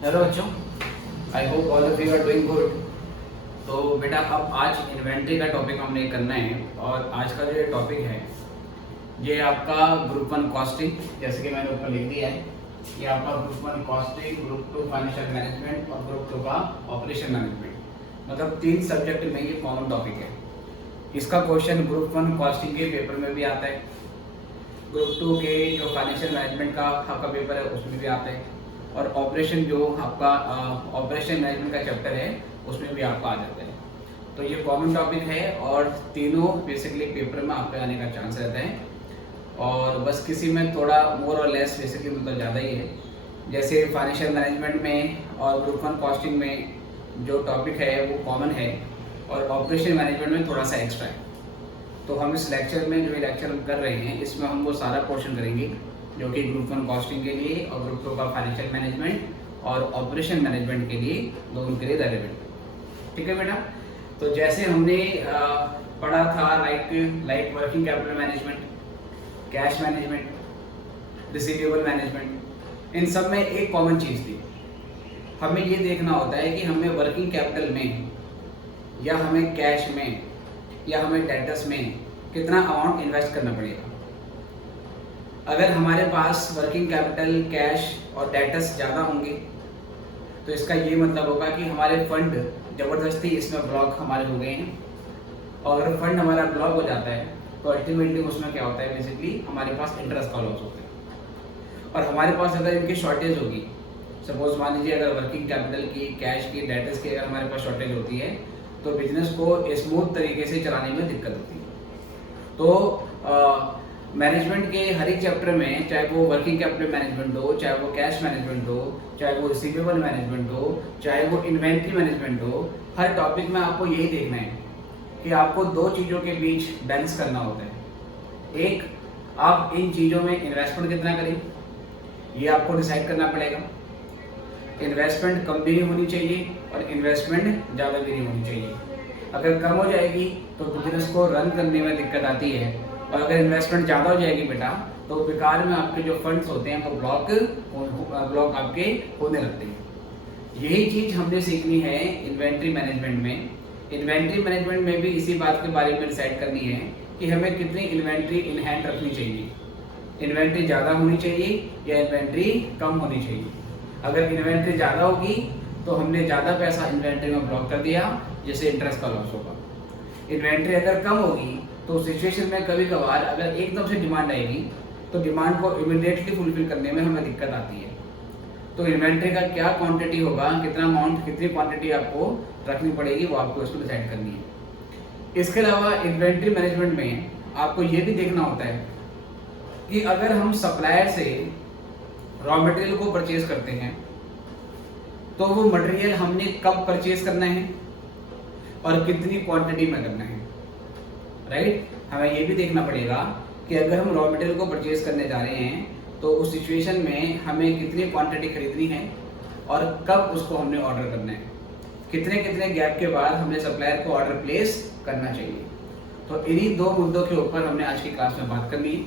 Hello बच्चों, I hope all of you are doing good. तो बेटा अब आज इन्वेंट्री का टॉपिक हमने करना है और आज का जो टॉपिक है ये आपका ग्रुप वन कॉस्टिंग, जैसे कि मैंने ऊपर लिख दिया है। ये आपका group one costing, group two financial management और ग्रुप टू का ऑपरेशन मैनेजमेंट, मतलब 3 सब्जेक्ट में ये कॉमन टॉपिक है। इसका क्वेश्चन ग्रुप वन कॉस्टिंग के पेपर में भी आता है, ग्रुप टू के जो फाइनेंशियल मैनेजमेंट का आपका पेपर है उसमें भी आता है, और ऑपरेशन जो आपका ऑपरेशन मैनेजमेंट का चैप्टर है उसमें भी आपका आ जाता है। तो ये कॉमन टॉपिक है और तीनों बेसिकली पेपर में आपके आने का चांस रहता है, और बस किसी में थोड़ा मोर और लेस बेसिकली मतलब ज़्यादा ही है। जैसे फाइनेंशियल मैनेजमेंट में और ग्रुप वन कॉस्टिंग में जो टॉपिक है वो कॉमन है, और ऑपरेशन मैनेजमेंट में थोड़ा सा एक्स्ट्रा है। तो हम इस लेक्चर में जो ये लेक्चर हम कर रहे हैं इसमें हम वो सारा पोर्शन करेंगे जो कि ग्रुप वन कॉस्टिंग के लिए और ग्रुप टू का फाइनेंशियल मैनेजमेंट और ऑपरेशन मैनेजमेंट के लिए, दोनों के लिए रेलेवेंट। ठीक है बेटा, तो जैसे हमने पढ़ा था like working capital management, cash management, receivable management, इन सब में एक कॉमन चीज़ थी। हमें ये देखना होता है कि हमें वर्किंग कैपिटल में या हमें कैश में या हमें डेटर्स में कितना अमाउंट इन्वेस्ट करना पड़ेगा। अगर हमारे पास वर्किंग कैपिटल, कैश और डेटर्स ज़्यादा होंगे तो इसका ये मतलब होगा कि हमारे फंड ज़बरदस्ती इसमें ब्लॉक हमारे हो गए हैं, और अगर फंड हमारा ब्लॉक हो जाता है तो अल्टीमेटली उसमें क्या होता है, बेसिकली हमारे पास इंटरेस्ट का लॉस होता है। और हमारे पास अगर इनकी शॉर्टेज होगी, सपोज मान लीजिए अगर वर्किंग कैपिटल की, कैश की, डेटर्स की अगर हमारे पास शॉर्टेज होती है तो बिजनेस को स्मूथ तरीके से चलाने में दिक्कत होती है। तो मैनेजमेंट के हर एक चैप्टर में, चाहे वो वर्किंग कैपिटल मैनेजमेंट हो, चाहे वो कैश मैनेजमेंट हो, चाहे वो रिसीवेबल मैनेजमेंट हो, चाहे वो इन्वेंट्री मैनेजमेंट हो, हर टॉपिक में आपको यही देखना है कि आपको 2 चीज़ों के बीच बैलेंस करना होता है। एक, आप इन चीज़ों में इन्वेस्टमेंट कितना करें ये आपको डिसाइड करना पड़ेगा। इन्वेस्टमेंट कम भी नहीं होनी चाहिए और इन्वेस्टमेंट ज़्यादा भी नहीं होनी चाहिए। अगर कम हो जाएगी तो बिजनेस को रन करने में दिक्कत आती है, और अगर इन्वेस्टमेंट ज़्यादा हो जाएगी बेटा तो बेकार में आपके जो फंड्स होते हैं वो ब्लॉक आपके होने लगते हैं। यही चीज़ हमने सीखनी है इन्वेंट्री मैनेजमेंट में। इन्वेंट्री मैनेजमेंट में भी इसी बात के बारे में डिसाइड करनी है कि हमें कितनी इन्वेंट्री इन हैंड रखनी चाहिए। इन्वेंट्री ज़्यादा होनी चाहिए या इन्वेंट्री कम होनी चाहिए। अगर इन्वेंट्री ज़्यादा होगी तो हमने ज़्यादा पैसा इन्वेंट्री में ब्लॉक कर दिया, जिससे इंटरेस्ट का लॉस होगा। इन्वेंट्री अगर कम होगी तो सिचुएशन में कभी कभार अगर एकदम से डिमांड आएगी तो डिमांड को इमीडिएटली फुलफिल करने में हमें दिक्कत आती है। तो इन्वेंट्री का क्या क्वांटिटी होगा, कितना अमाउंट, कितनी क्वांटिटी आपको रखनी पड़ेगी, वो आपको इसको डिसाइड करनी है। इसके अलावा इन्वेंट्री मैनेजमेंट में आपको ये भी देखना होता है कि अगर हम सप्लायर से रॉ मटेरियल को परचेज करते हैं तो वो मटेरियल हमने कब परचेज करना है और कितनी क्वांटिटी में करना है, राइट। हमें ये भी देखना पड़ेगा कि अगर हम रॉ मटेरियल को परचेज करने जा रहे हैं तो उस सिचुएशन में हमें कितनी क्वांटिटी खरीदनी है और कब उसको हमने ऑर्डर करना है, कितने कितने गैप के बाद हमें सप्लायर को ऑर्डर प्लेस करना चाहिए। तो इन्हीं 2 मुद्दों के ऊपर हमने आज की क्लास में बात करनी है,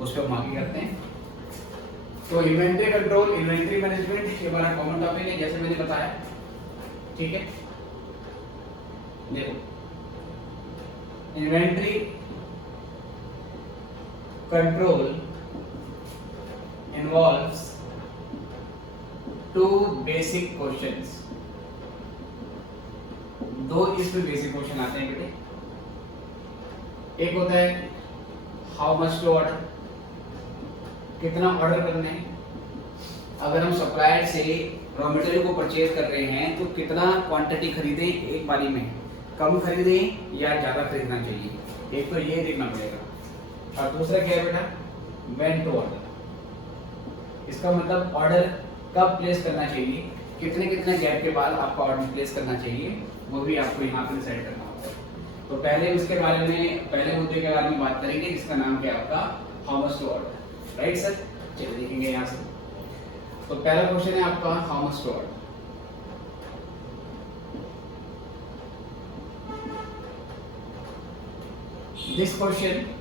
उस पर हम आगे करते हैं। तो इन्वेंट्री कंट्रोल, इन्वेंट्री मैनेजमेंट ये हमारा कॉमन टॉपिक है, जैसे मैंने बताया। ठीक है, देखो inventory control involves 2 basic questions। 2 इसमें बेसिक क्वेश्चन आते हैं बेटे। एक होता है हाउ मच टू ऑर्डर, कितना ऑर्डर करना है। अगर हम सप्लायर से रॉ मटेरियल को परचेज कर रहे हैं तो कितना क्वांटिटी खरीदें एक बारी में, कम खरीदें या ज़्यादा खरीदना चाहिए, एक तो ये देखना पड़ेगा। और दूसरा क्या है बेटा, व्हेन टू ऑर्डर। इसका मतलब ऑर्डर कब प्लेस करना चाहिए, कितने कितने गैप के बाद आपका ऑर्डर प्लेस करना चाहिए, वो भी आपको यहाँ पे डिसाइड करना होता है। तो पहले इसके बारे में, पहले मुद्दे के बारे में बात करेंगे जिसका नाम क्या है आपका, how much to order, right sir. चलिए देखेंगे यहाँ से। तो पहला क्वेश्चन है आपका how much to order. This question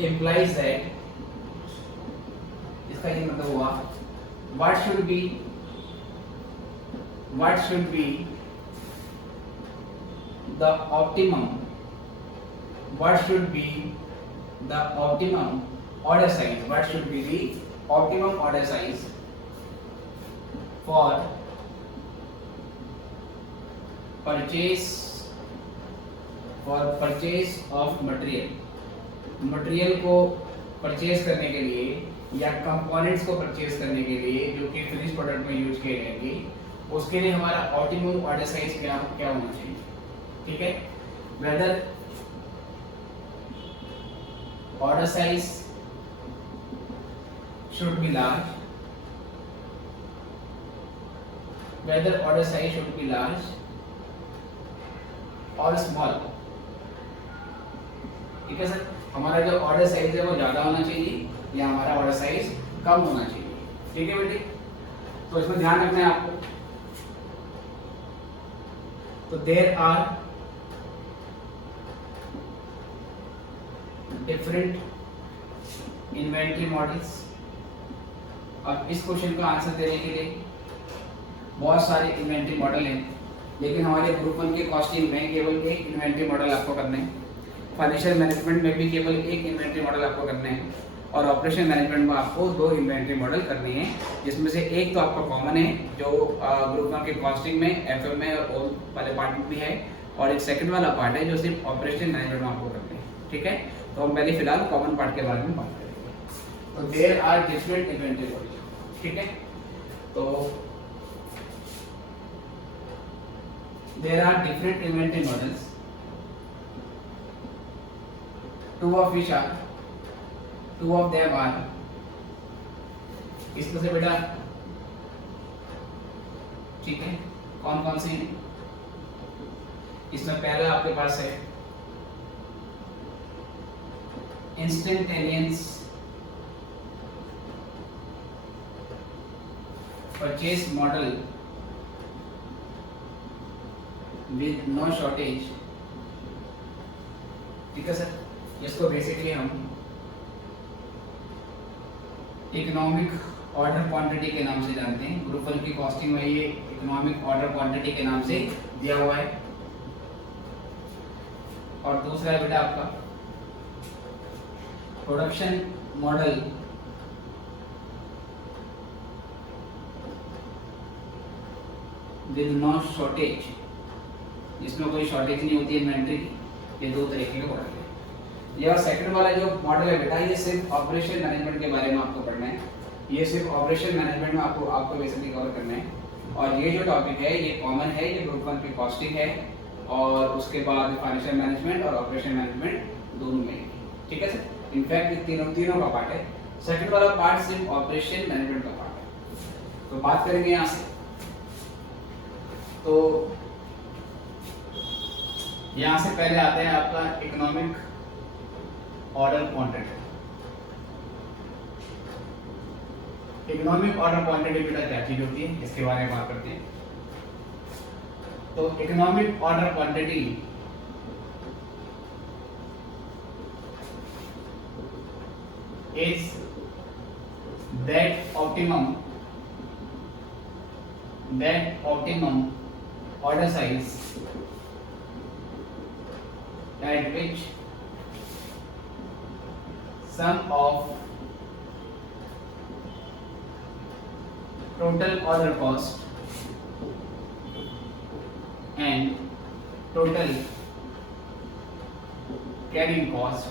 implies that इसका ये मतलब हुआ what should be the optimum what should be the optimum order size what should be the optimum order size for purchase of material को purchase करने के लिए या components को परचेज करने के लिए जो कि फिनिश प्रोडक्ट में यूज किए जाएंगे, उसके लिए हमारा ऑप्टिमम ऑर्डर साइज क्या होना चाहिए। ठीक है, whether order size should be large, whether order size should be large और स्मॉल। ठीक है सर, हमारा जो ऑर्डर साइज है वो ज्यादा होना चाहिए या हमारा ऑर्डर साइज कम होना चाहिए। ठीक है बेटी, तो इसमें ध्यान रखना है आपको। तो there are different inventory models. अब इस क्वेश्चन का आंसर देने के लिए बहुत सारे इन्वेंटरी मॉडल हैं, लेकिन हमारे ग्रुप 1 के कॉस्टिंग में केवल एक इन्वेंटरी मॉडल आपको करना है, फाइनेंशियल मैनेजमेंट में भी केवल एक इन्वेंटरी मॉडल आपको करना है, और ऑपरेशन मैनेजमेंट में आपको 2 इन्वेंटरी मॉडल करनी है, जिसमें से एक तो आपका कॉमन है जो ग्रुप 1 के कॉस्टिंग में एफएम में और वाले पार्ट में भी है, और एक सेकंड वाला पार्ट है जो सिर्फ ऑपरेशन मैनेजमेंट में आपको करना है। ठीक है, तो हम पहले फिलहाल कॉमन पार्ट के बारे में बात करेंगे। तो there are different inventory model. ठीक है, तो there are different inventory models, two of them are, इसमें से बेटा ठीक है कौन कौन से हैं? इसमें पहला आपके पास है instantaneous purchase model with no shortage. ठीक है सर, इसको बेसिकली हम इकोनॉमिक ऑर्डर क्वांटिटी के नाम से जानते हैं। ग्रुप 1 की कॉस्टिंग में ये इकोनॉमिक ऑर्डर क्वांटिटी के नाम से दिया हुआ है। और दूसरा है बेटा आपका production model with no shortage, जिसमें कोई शॉर्टेज नहीं होती है इन्वेंटरी की। ये 2 तरीके के मॉडल है। ये और सेकंड वाला जो मॉडल है बेटा, ये सिर्फ ऑपरेशन मैनेजमेंट के बारे में आपको पढ़ना है। ये सिर्फ ऑपरेशन मैनेजमेंट में आपको बेसिकली कवर करना है। और ये जो टॉपिक है ये कॉमन है, ये ग्रुप 1 की कॉस्टिंग है, और उसके बाद फाइनेंशियल मैनेजमेंट और ऑपरेशन मैनेजमेंट दोनों में। ठीक है सर, इनफैक्ट ये तीनों का पार्ट है। सेकंड वाला पार्ट सिर्फ ऑपरेशन मैनेजमेंट का पार्ट है। तो बात करेंगे यहाँ से, तो यहाँ से पहले आते हैं आपका economic order quantity. Economic order quantity बेटा क्या चीज होती है, इसके बारे में बात करते हैं। तो economic order quantity is that optimum order size at which sum of total order cost and total carrying cost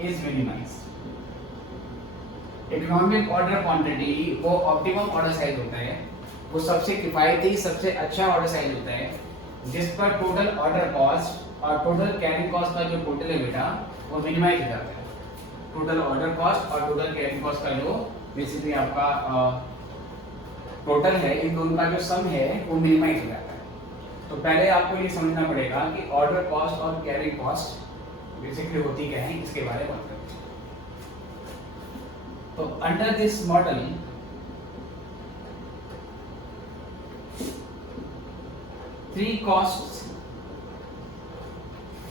is minimized. Economic order quantity वो ऑप्टिमम ऑर्डर साइज होता है, वो सबसे किफायती सबसे अच्छा ऑर्डर साइज होता है जिस पर टोटल ऑर्डर कॉस्ट और टोटल कैरिंग कॉस्ट का जो टोटल है बेटा वो मिनिमाइज हो जाता है। टोटल ऑर्डर कॉस्ट और टोटल कैरिंग कॉस्ट का जो बेसिकली आपका टोटल है, इन दोनों का जो सम है वो मिनिमाइज हो जाता है। तो पहले आपको ये समझना पड़ेगा कि ऑर्डर कॉस्ट और कैरिंग कॉस्ट बेसिकली होती क्या है, इसके बारे में बात करते हैं। तो under this model three costs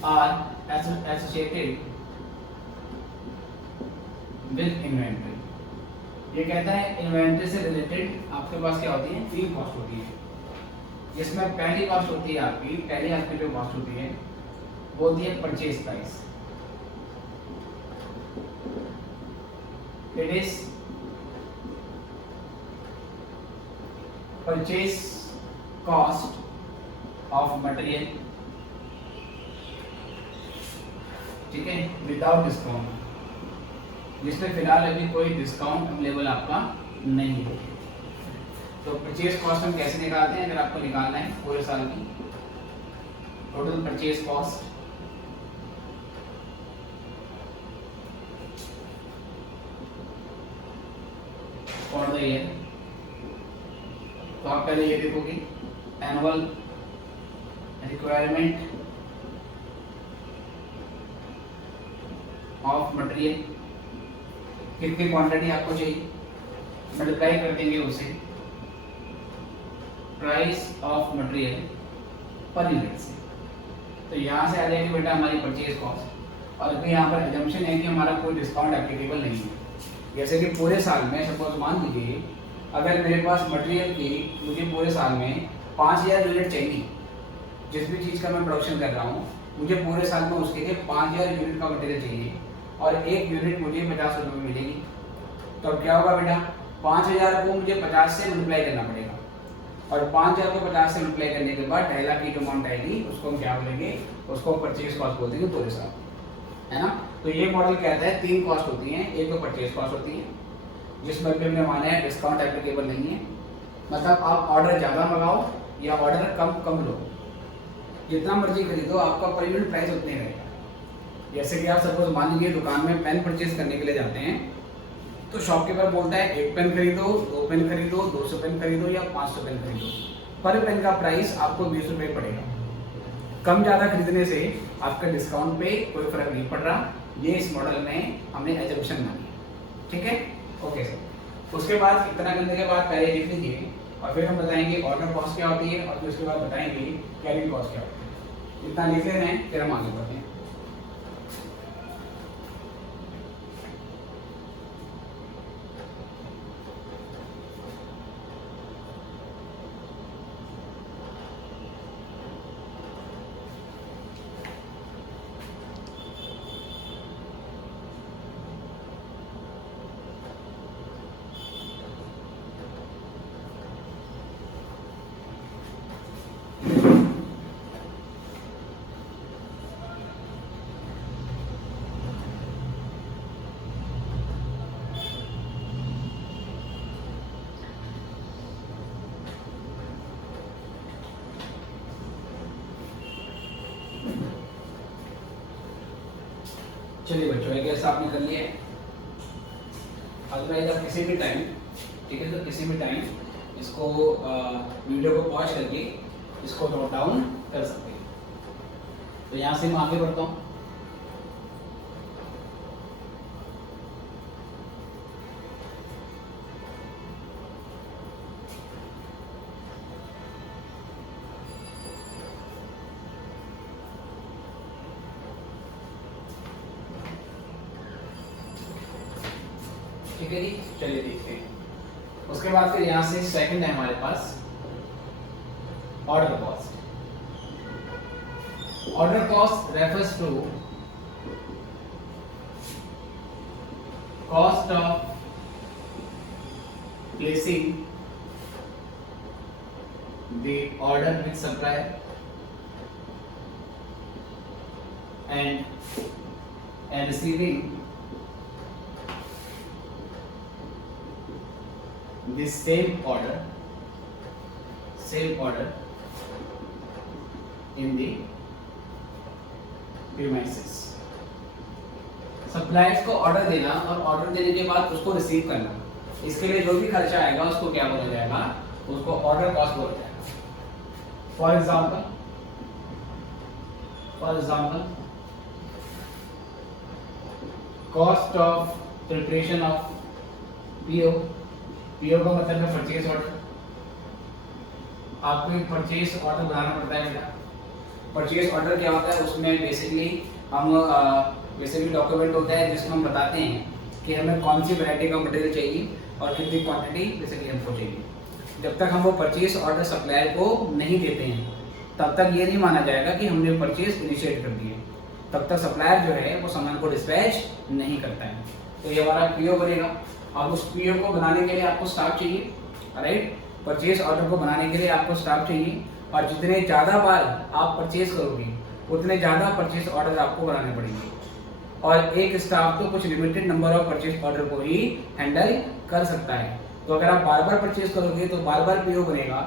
are associated with inventory. ये कहता है इन्वेंट्री से रिलेटेड आपके पास क्या होती है, 3 कॉस्ट होती है, जिसमें पहली कॉस्ट होती है आपकी, पहली आपकी जो कॉस्ट होती है वो होती है purchase price. It is purchase cost of material, ठीक है, विदाउट डिस्काउंट, जिसमें फिलहाल अभी कोई डिस्काउंट अवेलेबल आपका नहीं है। तो परचेज कॉस्ट हम कैसे निकालते हैं, अगर आपको निकालना है पूरे साल की total purchase cost, for the year, तो आप पहले ये देखोगे एनुअल रिक्वायरमेंट ऑफ मटेरियल, कितनी क्वांटिटी आपको चाहिए, मल्टीप्लाई कर देंगे उसे price of material per unit से, तो यहाँ से आ जाएगी बेटा हमारी परचेज कॉस्ट। और अभी यहाँ पर एजम्पशन है कि हमारा कोई डिस्काउंट एप्लीकेबल नहीं है। जैसे कि पूरे साल में सपोज मान लीजिए अगर मेरे पास मटेरियल की मुझे पूरे साल में 5000 यूनिट चाहिए, जिस भी चीज़ का मैं प्रोडक्शन कर रहा हूँ मुझे पूरे साल में उसके लिए 5000 यूनिट का मटेरियल चाहिए और एक यूनिट मुझे 50 रुपये में मिलेगी। तो अब क्या होगा बेटा, 5000 को मुझे 50 से मल्टीप्लाई करना पड़ेगा और 5000 को 50 से मल्टीप्लाई करने के बाद 2.5 लाख की जो अमाउंट आएगी उसको हम क्या बोलेंगे, उसको परचेज कॉस्ट बोल देंगे पूरे साल, है ना। तो ये मॉडल कहता है 3 कॉस्ट होती हैं, एक तो परचेज कॉस्ट होती है जिसमें भी हमने माना है डिस्काउंट एप्लीकेबल नहीं है, मतलब आप ऑर्डर ज़्यादा मंगाओ या ऑर्डर कम लो, जितना मर्जी खरीदो आपका पर यूनिट प्राइस उतने रहेगा। जैसे कि आप सपोज मान लीजिए दुकान में पेन परचेज करने के लिए जाते हैं तो शॉपकीपर बोलता है 1 पेन खरीदो, 2 पेन खरीदो, 200 पेन खरीदो या 500 पेन खरीदो, पर पेन का प्राइस आपको 20 रुपये पड़ेगा। कम ज़्यादा खरीदने से आपका डिस्काउंट पे कोई फर्क नहीं पड़ रहा, ये इस मॉडल में हमने एजम्पशन मानी है, ठीक है, ओके सर। उसके बाद इतना करने के बाद पहले लिख लीजिए और फिर हम बताएंगे ऑर्डर कॉस्ट क्या होती है और फिर उसके बाद बताएंगे कैरिंग कॉस्ट क्या होती है। इतना लिख लेना है फिर हम आगे बढ़ते हैं। चलिए बच्चों, एक ऐसा आपने कर लिया है। अदरवाइज आप किसी भी टाइम, ठीक है, तो किसी भी टाइम इसको वीडियो को पॉज करके इसको नोट डाउन कर सकते हैं। तो यहाँ से मैं आगे बढ़ता हूँ। ठीक है जी, चलिए देखते हैं। उसके बाद फिर यहाँ से सेकंड है हमारे पास order cost. Order cost refers to cost of placing the order with supplier and receiving the same order in the premises। Suppliers को ऑर्डर देना और ऑर्डर देने के बाद उसको रिसीव करना, इसके लिए जो भी खर्चा आएगा उसको क्या बोला जाएगा, उसको ऑर्डर कॉस्ट बोला जाएगा। For example cost of preparation of PO का मतलब है परचेज ऑर्डर। आपको एक परचेज ऑर्डर बनाना पड़ता है बेटा। परचेज ऑर्डर क्या होता है, उसमें बेसिकली डॉक्यूमेंट होता है जिसमें हम बताते हैं कि हमें कौन सी वैरायटी का मटेरियल चाहिए और कितनी क्वांटिटी बेसिकली हमको चाहिए। जब तक हम वो परचेज ऑर्डर सप्लायर को नहीं देते हैं तब तक ये नहीं माना जाएगा कि हमने परचेज इनिशिएट कर दिए, तब तक सप्लायर जो है वो सामान को डिस्पैच नहीं करता है। तो ये हमारा पीओ बनेगा। अब उस पीओ को बनाने के लिए आपको स्टाफ चाहिए, राइट। परचेज ऑर्डर को बनाने के लिए आपको स्टाफ चाहिए, और जितने ज़्यादा बार आप परचेज करोगे उतने ज़्यादा परचेज ऑर्डर आपको बनाने पड़ेंगे, और एक स्टाफ तो कुछ limited number of purchase order को ही हैंडल कर सकता है। तो अगर आप बार बार परचेज करोगे तो बार बार पीओ बनेगा,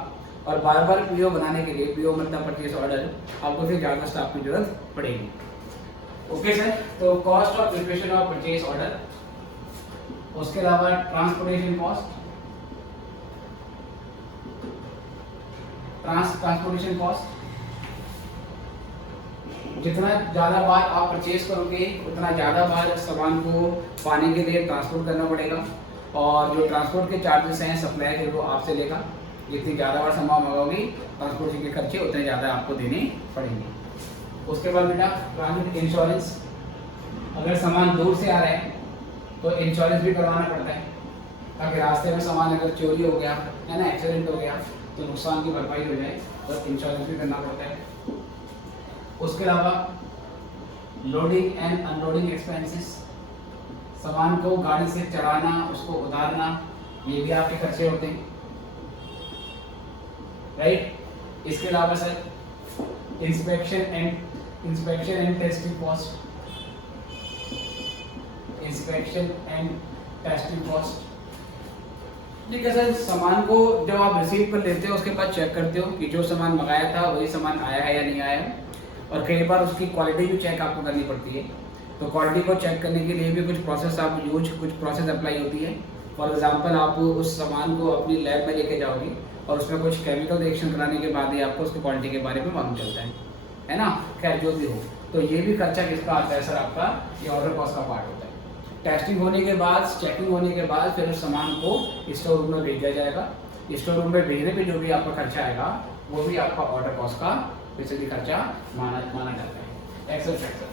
और बार बार पीओ बनाने के लिए, पीओ मतलब परचेज ऑर्डर, आपको फिर ज़्यादा स्टाफ की जरूरत पड़ेगी। ओके सर, तो cost of preparation of purchase order, उसके अलावा ट्रांसपोर्टेशन कॉस्ट, ट्रांसपोर्टेशन कॉस्ट, जितना ज़्यादा बार आप परचेज करोगे उतना ज़्यादा बार सामान को पाने के लिए ट्रांसपोर्ट करना पड़ेगा, और जो ट्रांसपोर्ट के चार्जेस हैं सप्लायर जो वो आपसे लेगा। जितनी ज़्यादा बार सामान मंगाओगी ट्रांसपोर्टेशन के खर्चे उतने ज़्यादा आपको देने पड़ेंगे। उसके बाद बेटा ट्रांजिट इंश्योरेंस, अगर सामान दूर से आ रहा है तो इंश्योरेंस भी करवाना पड़ता है, ताकि रास्ते में सामान अगर चोरी हो गया है ना, एक्सीडेंट हो गया तो नुकसान की भरपाई हो जाए, तो इंश्योरेंस भी करना पड़ता है। उसके अलावा लोडिंग एंड अनलोडिंग एक्सपेंसेस, सामान को गाड़ी से चढ़ाना, उसको उतारना, ये भी आपके खर्चे होते हैं, राइट। इसके अलावा sir inspection and testing cost, inspection and testing cost, ठीक है सर। सामान को जब आप रिसीव कर लेते हो उसके बाद चेक करते हो कि जो सामान मंगाया था वही सामान आया है या नहीं आया, और कई बार उसकी क्वालिटी भी चेक आपको करनी पड़ती है। तो क्वालिटी को चेक करने के लिए भी कुछ प्रोसेस आप कुछ प्रोसेस अप्लाई होती है। फॉर एग्जांपल आप उस सामान को अपनी लैब में लेके जाओगे और उसमें कुछ केमिकल रिएक्शन कराने के बाद ही आपको उसकी क्वालिटी के बारे में मालूम चलता है ना, खैर जो भी हो। तो ये भी खर्चा किसका आता है सर, आपका ये ऑर्डर कॉस्ट का पार्ट होता है। टेस्टिंग होने के बाद, चेकिंग होने के बाद फिर उस सामान को स्टोर रूम में भेज दिया जाएगा। स्टोर रूम में भेजने पे जो भी आपका खर्चा आएगा वो भी आपका ऑर्डर कॉस्ट का बेसिकली खर्चा माना जाता है, एक्सेल फैक्टर,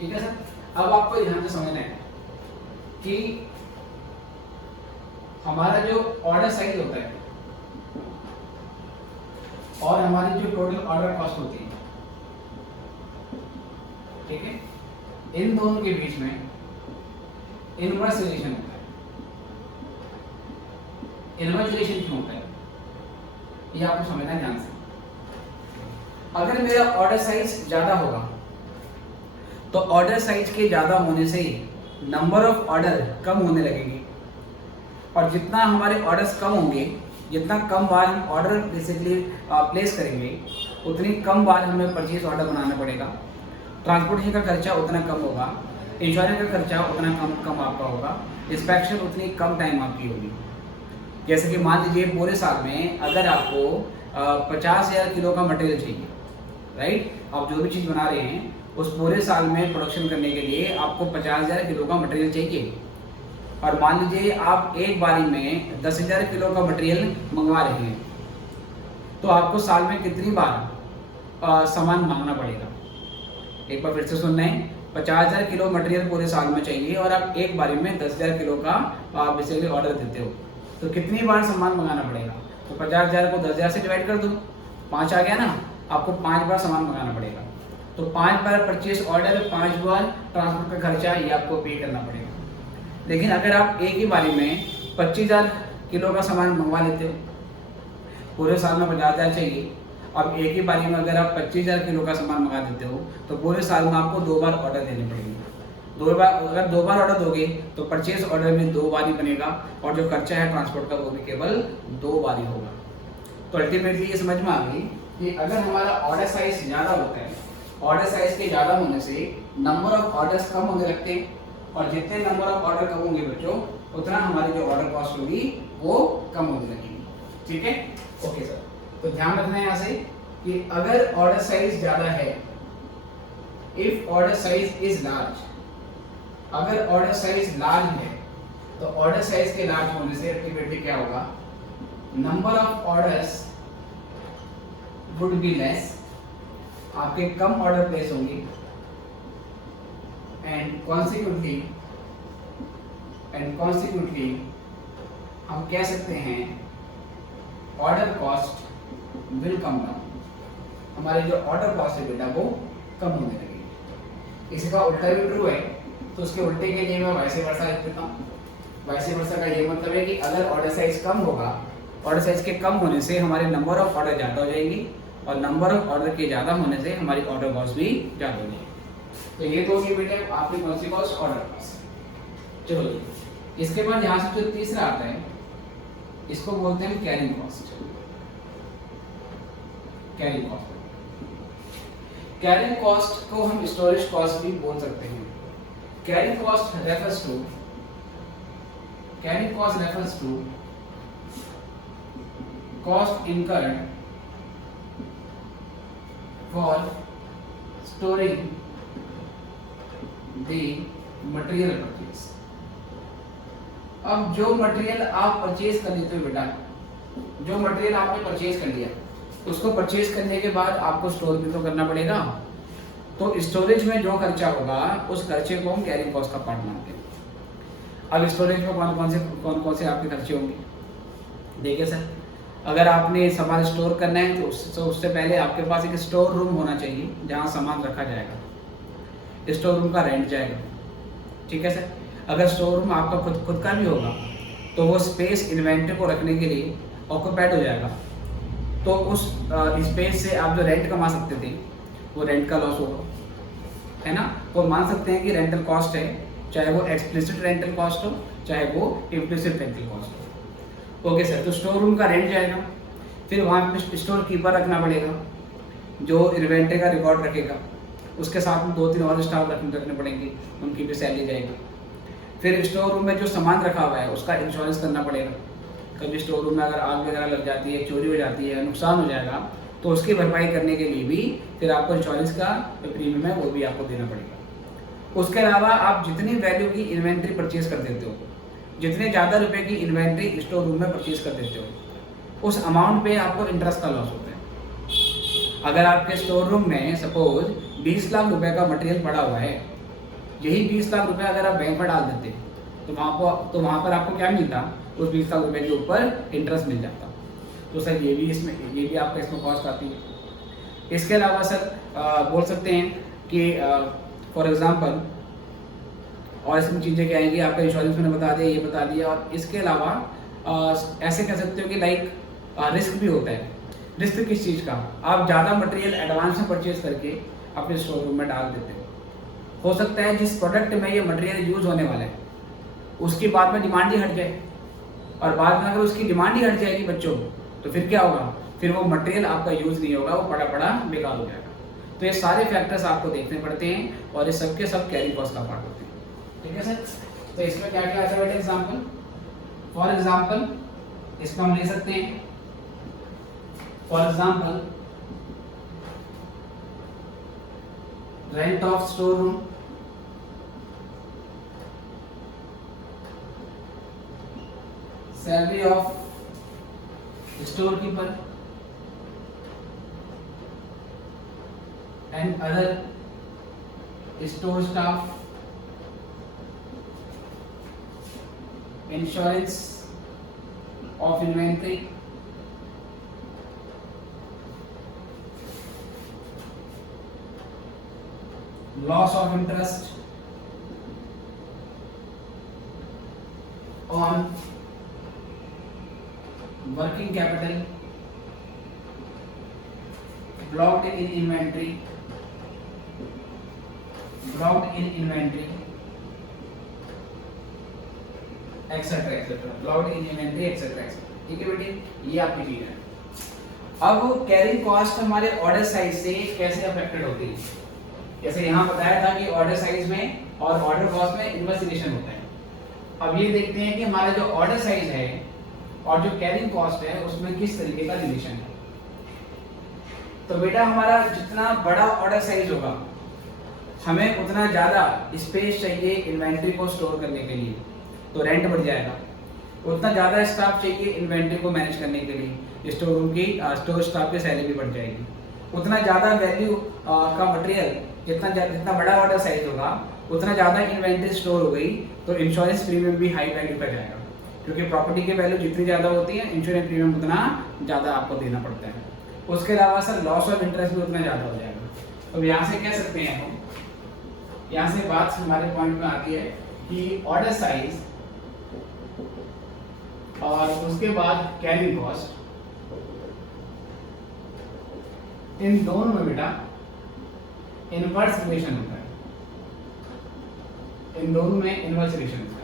ठीक है सर। अब आपको ध्यान से समझना है कि हमारा जो ऑर्डर साइज होता है और हमारी जो टोटल ऑर्डर कॉस्ट होती है, ठीक है, इन दोनों के बीच में इनवर्स रिलेशन होता है। इनवर्स रिलेशन क्यों होता है ये आपको समझना है ध्यान से। अगर मेरा ऑर्डर साइज ज्यादा होगा तो ऑर्डर साइज के ज्यादा होने से नंबर ऑफ ऑर्डर कम होने लगेंगे, और जितना हमारे ऑर्डर्स कम होंगे, जितना कम बार हम ऑर्डर बेसिकली प्लेस करेंगे उतनी कम बार हमें परचेज ऑर्डर बनाना पड़ेगा। ट्रांसपोर्टेशन का खर्चा उतना कम होगा, इंश्योरेंस का खर्चा उतना कम आपका होगा, इंस्पेक्शन उतनी कम टाइम आपकी होगी। जैसे कि मान लीजिए पूरे साल में अगर आपको 50,000 किलो का मटेरियल चाहिए, राइट, आप जो भी चीज़ बना रहे हैं उस पूरे साल में प्रोडक्शन करने के लिए आपको 50,000 किलो का मटेरियल चाहिए, और मान लीजिए आप एक बारी में 10,000 किलो का मटेरियल मंगवा रहे हैं, तो आपको साल में कितनी बार सामान मांगना पड़ेगा। एक बार फिर से सुनना है, 50,000 किलो मटेरियल पूरे साल में चाहिए और आप एक बारी में 10,000 किलो का बेसिकली ऑर्डर देते हो, तो कितनी बार सामान मंगाना पड़ेगा। तो 50,000 को 10,000 से डिवाइड कर दो, 5 आ गया ना, आपको 5 बार सामान मंगाना पड़ेगा। तो 5 बार परचेज ऑर्डर, 5 बार ट्रांसपोर्ट का खर्चा ये आपको पे करना पड़ेगा। लेकिन अगर आप एक ही बारी में 25,000 किलो का सामान मंगवा लेते हो, पूरे साल में 50,000 चाहिए, अब एक ही बारी में अगर आप 25,000 किलो का सामान मंगा देते हो तो पूरे साल में आपको 2 बार ऑर्डर देने पड़ेंगे। 2 बार, अगर 2 बार ऑर्डर दोगे तो परचेज ऑर्डर में 2 बार ही बनेगा, और जो खर्चा है ट्रांसपोर्ट का वो भी केवल 2 बार ही होगा। तो अल्टीमेटली ये समझ में आ गई कि अगर हमारा ऑर्डर साइज ज़्यादा होता है, ऑर्डर साइज के ज़्यादा होने से नंबर ऑफ ऑर्डर्स कम होने लगते हैं, और जितने नंबर ऑफ ऑर्डर कम होंगे बच्चों उतना हमारी जो ऑर्डर कॉस्ट होगी वो कम होने लगेगी, ठीक है। ओके सर, तो ध्यान रखना है यहाँ से कि अगर ऑर्डर साइज ज़्यादा है, if order size is large, अगर ऑर्डर साइज लार्ज है तो ऑर्डर साइज के लार्ज होने से अल्टीमेटली क्या होगा, number of orders would be less, आपके कम ऑर्डर प्लेस होंगे, एंड कॉन्सिक्वेंटली हम कह सकते हैं order cost will come down, हमारी जो ऑर्डर कॉस्ट है बेटा वो कम होने लगेगी। इसका उल्टा भी ट्रू है, तो उसके उल्टे के लिए मैं वाइस वर्सा लिख देता हूँ। वाइस वर्सा का ये मतलब है कि अगर ऑर्डर साइज कम होगा, ऑर्डर साइज के कम होने से हमारे नंबर ऑफ ऑर्डर ज़्यादा हो जाएंगी, और नंबर ऑफ ऑर्डर के ज़्यादा होने से हमारी ऑर्डर कॉस्ट भी ज़्यादा हो जाएगी। तो ये तो होगी बेटे आपकी कौन सी कॉस्ट, ऑर्डर कॉस्ट। चलो इसके बाद यहाँ से जो तीसरा आता है इसको बोलते हैं carrying cost. Carrying cost, carrying cost को हम स्टोरेज कॉस्ट भी बोल सकते हैं। Carrying cost refers to cost incurred for storing the material purchase। अब जो मटेरियल आप परचेज कर लेते हो बेटा, जो मटेरियल आपने परचेज कर लिया उसको परचेज करने के बाद आपको स्टोर भी तो करना पड़ेगा, तो स्टोरेज में जो खर्चा होगा उस खर्चे को हम कैरिंग कॉस्ट का पार्ट मानते हैं। अब स्टोरेज में कौन कौन से आपके खर्चे होंगे, देखिए सर, अगर आपने सामान स्टोर करना है तो उससे पहले आपके पास एक स्टोर रूम होना चाहिए जहाँ सामान रखा जाएगा, स्टोर रूम का रेंट जाएगा, ठीक है सर। अगर स्टोर रूम आपका खुद का भी होगा तो वो स्पेस इन्वेंटरी को रखने के लिए ऑक्यूपाइड हो जाएगा, तो उस स्पेस से आप जो रेंट कमा सकते थे वो रेंट का लॉस होगा, है ना। तो मान सकते हैं कि रेंटल कॉस्ट है, चाहे वो एक्सप्लिसिट रेंटल कॉस्ट हो चाहे वो इम्प्लिसिट रेंटल कॉस्ट हो। ओके सर, तो स्टोर रूम का रेंट जाएगा, फिर वहाँ पे स्टोर कीपर रखना पड़ेगा जो इन्वेंटरी का रिकॉर्ड रखेगा, उसके साथ में 2-3 और स्टाफ रखने पड़ेंगे, उनकी भी सैलरी जाएगी। फिर स्टोर रूम में जो सामान रखा हुआ है उसका इंश्योरेंस करना पड़ेगा, कभी स्टोर रूम में अगर आग वगैरह लग जाती है, चोरी हो जाती है, नुकसान हो जाएगा, तो उसकी भरपाई करने के लिए भी फिर आपको इंश्योरेंस का प्रीमियम है वो भी आपको देना पड़ेगा। उसके अलावा आप जितनी वैल्यू की इन्वेंट्री परचेज कर देते हो, जितने ज़्यादा रुपए की इन्वेंट्री स्टोर रूम में परचेज कर देते हो, उस अमाउंट पे आपको इंटरेस्ट का लॉस होता है। अगर आपके स्टोर रूम में सपोज 20 लाख रुपए का मटेरियल पड़ा हुआ है, यही 20 लाख रुपए अगर आप बैंक में डाल देते तो वहाँ पर आपको क्या मिलता, उस 20 लाख रुपए के ऊपर इंटरेस्ट मिल जाता। तो सर ये भी आपका इसमें कॉस्ट आती है। इसके अलावा सर बोल सकते हैं कि फॉर एग्जांपल और इसमें चीज़ें क्या आएंगी, आपका इंश्योरेंस मैंने बता दिया, ये बता दिया, और इसके अलावा ऐसे कह सकते हो कि लाइक रिस्क भी होता है। रिस्क किस चीज़ का, आप ज़्यादा मटेरियल एडवांस में परचेज करके अपने स्टोर रूम में डाल देते हो सकता है जिस प्रोडक्ट में ये मटेरियल यूज होने वाला है उसकी बाद में डिमांड ही हट जाए, और बाद में अगर उसकी डिमांड ही हट जाएगी बच्चों तो फिर क्या होगा, फिर वो मटेरियल आपका यूज नहीं होगा, वो पड़ा बेकार हो जाएगा। तो ये सारे फैक्टर्स आपको देखने पड़ते हैं और ये सबके सब कैरिंग कॉस्ट का पार्ट होते हैं, ठीक है सर। तो इसमें क्या क्या आता है बेटा, एग्जाम्पल, फॉर एग्जाम्पल इसको हम ले सकते हैं, for example rent of store room, salary of store keeper and other store staff, insurance of inventory, loss of interest on working capital, blocked in inventory, etc. blocked in inventory etc. ठीक है बेटे, ये आपकी चीज है। अब carrying cost हमारे order size से कैसे अफेक्टेड होती है, जैसे यहाँ बताया था कि ऑर्डर साइज में और ऑर्डर कॉस्ट में इनवर्स रिलेशन होता है। अब ये देखते हैं कि हमारा जो ऑर्डर साइज है और जो कैरिंग कॉस्ट है उसमें किस तरीके का रिलेशन है। तो बेटा हमारा जितना बड़ा ऑर्डर साइज होगा हमें उतना ज़्यादा स्पेस चाहिए इन्वेंट्री को स्टोर करने के लिए, तो रेंट बढ़ जाएगा। उतना ज़्यादा स्टाफ चाहिए इन्वेंट्री को मैनेज करने के लिए, स्टोर रूम की स्टोर स्टाफ की सैलरी भी बढ़ जाएगी। उतना ज़्यादा वैल्यू का मटेरियल जितना बड़ा ऑर्डर साइज होगा उतना ज़्यादा इन्वेंट्री स्टोर हो गई तो इंश्योरेंस प्रीमियम भी हाई वैल्यू पर जाएगा, क्योंकि प्रॉपर्टी की वैल्यू जितनी ज़्यादा होती है इंश्योरेंस प्रीमियम उतना ज़्यादा आपको देना पड़ता है। उसके अलावा सर लॉस ऑफ इंटरेस्ट भी उतना ज़्यादा हो जाएगा। तो यहाँ से कह सकते हैं हम, यहाँ से बात हमारे पॉइंट में आती है कि ऑर्डर साइज और उसके बाद कैरिंग कॉस्ट, इन दोनों में बेटा इनवर्स रिलेशन होता है, इन दोनों में इनवर्स रिलेशन होता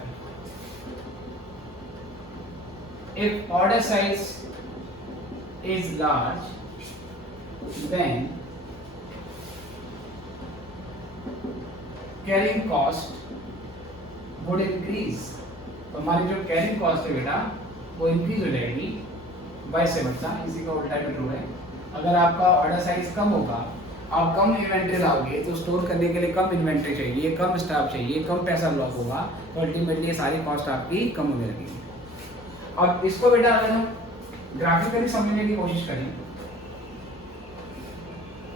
है। If order size is large then carrying cost would increase. तो हमारी जो कैरिंग कॉस्ट है बेटा वो इंक्रीज हो जाएगी, वैसे बच्चा इसी का उल्टा भी ट्रू है। अगर आपका ऑर्डर साइज कम होगा, आप कम इन्वेंट्री लाओगे तो स्टोर करने के लिए कम इन्वेंट्री चाहिए, कम स्टाफ चाहिए, कम पैसा लॉस होगा, तो अल्टीमेटली सारी कॉस्ट आपकी कम होने लगेगी। अब इसको बेटा अगर हम ग्राफिकली समझने की कोशिश करें,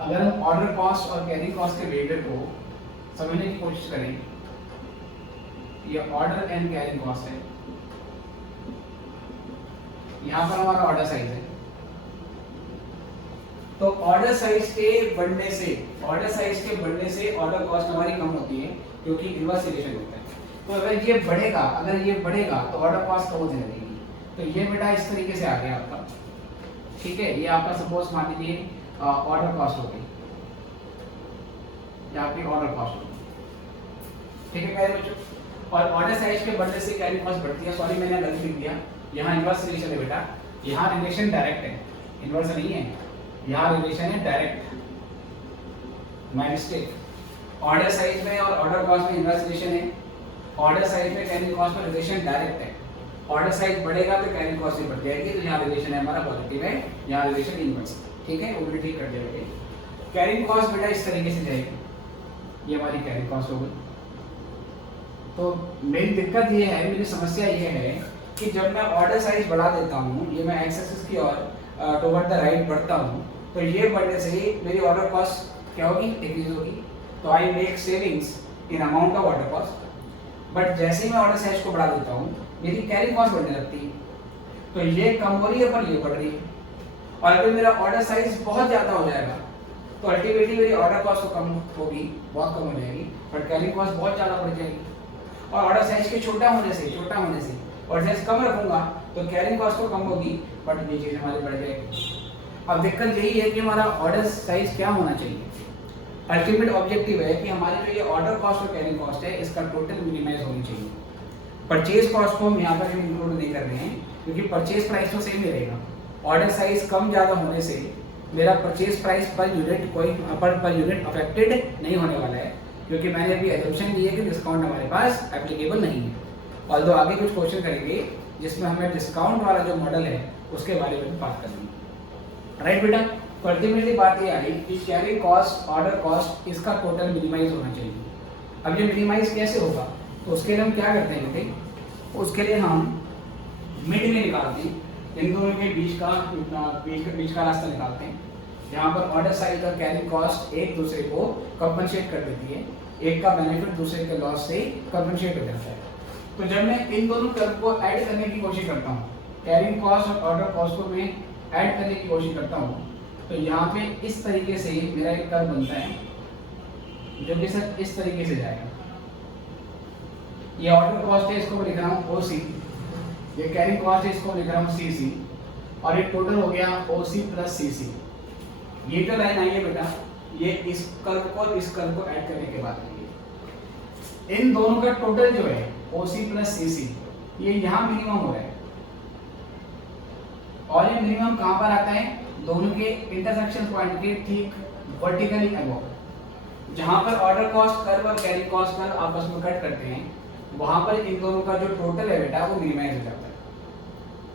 अगर हम ऑर्डर कॉस्ट और कैरिंग कॉस्ट के रिलेटेड को समझने की कोशिश करें, ये ऑर्डर एंड कैरिंग कॉस्ट है, यहाँ पर हमारा ऑर्डर साइज है। तो ऑर्डर साइज के बढ़ने से ऑर्डर कॉस्ट हमारी कम होती है, क्योंकि इनवर्स रिलेशन होता है। तो अगर ये बढ़ेगा तो ऑर्डर कॉस्ट कम होने लगेगी। तो ये बेटा इस तरीके से आ गया आपका, ठीक है। ये आपका सपोज मान लीजिए ऑर्डर कॉस्ट हो गई, ये आपकी ऑर्डर कॉस्ट होगी, ठीक है मेरे बच्चों। और ऑर्डर साइज के बढ़ने से कैरिंग कॉस्ट बढ़ती है। सॉरी मैंने गलत लिख दिया, यहाँ इनवर्स रिलेशन है बेटा, यहाँ रिलेशन डायरेक्ट है, इनवर्स नहीं है, यहाँ रिलेशन है direct, my mistake. Order size में और ऑर्डर कॉस्ट में इनवर्स रिलेशन है, ऑर्डर साइज में कैरिंग कॉस्ट में रिलेशन डायरेक्ट है। ऑर्डर साइज बढ़ेगा तो कैरिंग कॉस्ट भी बढ़ जाएगी, तो यहाँ रिलेशन है हमारा पॉजिटिव है, यहाँ रिलेशन इनवर्स, ठीक है, वो भी ठीक कर देंगे। कैरिंग कॉस्ट बेटा इस तरीके से जाएगी, ये हमारी कैरिंग कॉस्ट हो गई। तो मेरी दिक्कत ये है, मेरी समस्या ये है कि जब मैं ऑर्डर साइज बढ़ा देता हूँ, ये मैं एक्स एक्सिस की ओर टुवर्ड द राइट बढ़ता हूँ, तो ये बढ़ने से मेरी ऑर्डर कॉस्ट क्या होगी, डिक्रीज होगी। तो I make savings in amount of order cost. But जैसे ही मैं ऑर्डर साइज को बढ़ा देता हूँ, मेरी कैरिंग कॉस्ट बढ़ने लगती है। तो ये कम हो रही है पर ये बढ़ रही है। और अगर मेरा ऑर्डर साइज बहुत ज़्यादा हो जाएगा तो अल्टीमेटली मेरी ऑर्डर कॉस्ट तो कम होगी, बहुत कम हो जाएगी, बट कैरिंग कॉस्ट बहुत ज़्यादा बढ़ जाएगी। और ऑर्डर साइज के छोटा होने से ऑर्डर साइज कम रखूंगा तो कैरिंग कॉस्ट तो कम होगी, बट ये चीज़ हमारी बढ़ जाएगी। अब दिक्कत यही है कि हमारा ऑर्डर साइज क्या होना चाहिए। अल्टीमेट ऑब्जेक्टिव है कि हमारी जो ये ऑर्डर कॉस्ट और कैरिंग कॉस्ट है, इसका टोटल मिनिमाइज होनी चाहिए। परचेज कॉस्ट को हम यहाँ पर इंक्लूड नहीं कर रहे हैं, क्योंकि परचेज प्राइस तो सेम ही रहेगा। ऑर्डर साइज कम ज़्यादा होने से मेरा purchase price per unit affected नहीं होने वाला है, क्योंकि मैंने अभी एजम्पशन ली है कि डिस्काउंट हमारे पास एप्लीकेबल नहीं है। ऑल्दो आगे कुछ क्वेश्चन करेंगे जिसमें हमें डिस्काउंट वाला जो मॉडल है उसके बारे में बात करेंगे, राइट बेटा। तो अल्टीमेटली बात ये आई कि कैरिंग कॉस्ट, ऑर्डर कॉस्ट, इसका टोटल मिनिमाइज होना चाहिए। अब ये मिनिमाइज कैसे होगा, तो उसके लिए हम क्या करते हैं बेटे, उसके लिए हम मिड में निकालते हैं, इन दोनों के बीच का रास्ता निकालते हैं, जहाँ पर ऑर्डर साइज और कैरिंग कॉस्ट एक दूसरे को कंपनसेट कर देती है, एक का बेनिफिट दूसरे के लॉस से कंपनसेट हो जाता है। तो जब मैं इन दोनों कर्व को ऐड करने की कोशिश करता हूँ, कैरिंग कॉस्ट और ऑर्डर कॉस्ट को मैं ऐड करने की कोशिश करता हूँ, तो यहाँ पे इस तरीके से मेरा एक कर्व बनता है जो कि सर इस तरीके से जाएगा। ये ऑर्डर कॉस्ट है, इसको मैं लिख रहा हूँ OC, ये कैरिंग कॉस्ट है, इसको लिख रहा हूँ CC, और ये टोटल हो गया OC प्लस CC। ये जो लाइन आई है बेटा, ये इस कर्व को ऐड करने के बाद इन दोनों का टोटल जो है OC प्लस CC, ये यहाँ मिनिमम हो रहा है। और ये मिनिमम कहाँ पर आता है, दोनों के इंटरसेक्शन पॉइंट के ठीक वर्टिकली अबव, जहाँ पर ऑर्डर कॉस्ट कर्व और कैरिंग कॉस्ट कर्व आपस में कट करते हैं, वहां पर इन दोनों का जो टोटल है बेटा वो मिनिमाइज हो जाता है,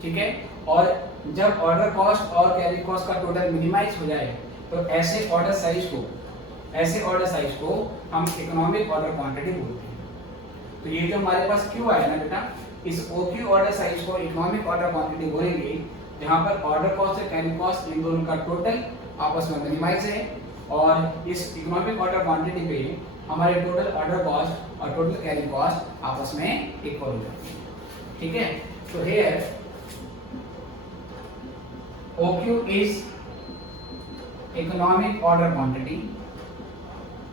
ठीक है। और जब ऑर्डर कॉस्ट और कैरिंग कॉस्ट का टोटल मिनिमाइज हो जाए तो ऐसे ऑर्डर साइज को हम इकोनॉमिक ऑर्डर क्वांटिटी बोलते हैं। तो ये जो हमारे पास क्यू आया ना बेटा, इस OQ ऑर्डर साइज को इकोनॉमिक ऑर्डर क्वांटिटी बोलेंगे, जहाँ पर ऑर्डर कॉस्ट और कैरिंग कॉस्ट इन दोनों का टोटल आपस में मिनिमाइज है, और इस इकोनॉमिक ऑर्डर क्वांटिटी पे हमारे टोटल ऑर्डर कॉस्ट और टोटल कैरी कॉस्ट आपस में इक्वल हो जाती है। ठीक है, तो here OQ is economic order quantity,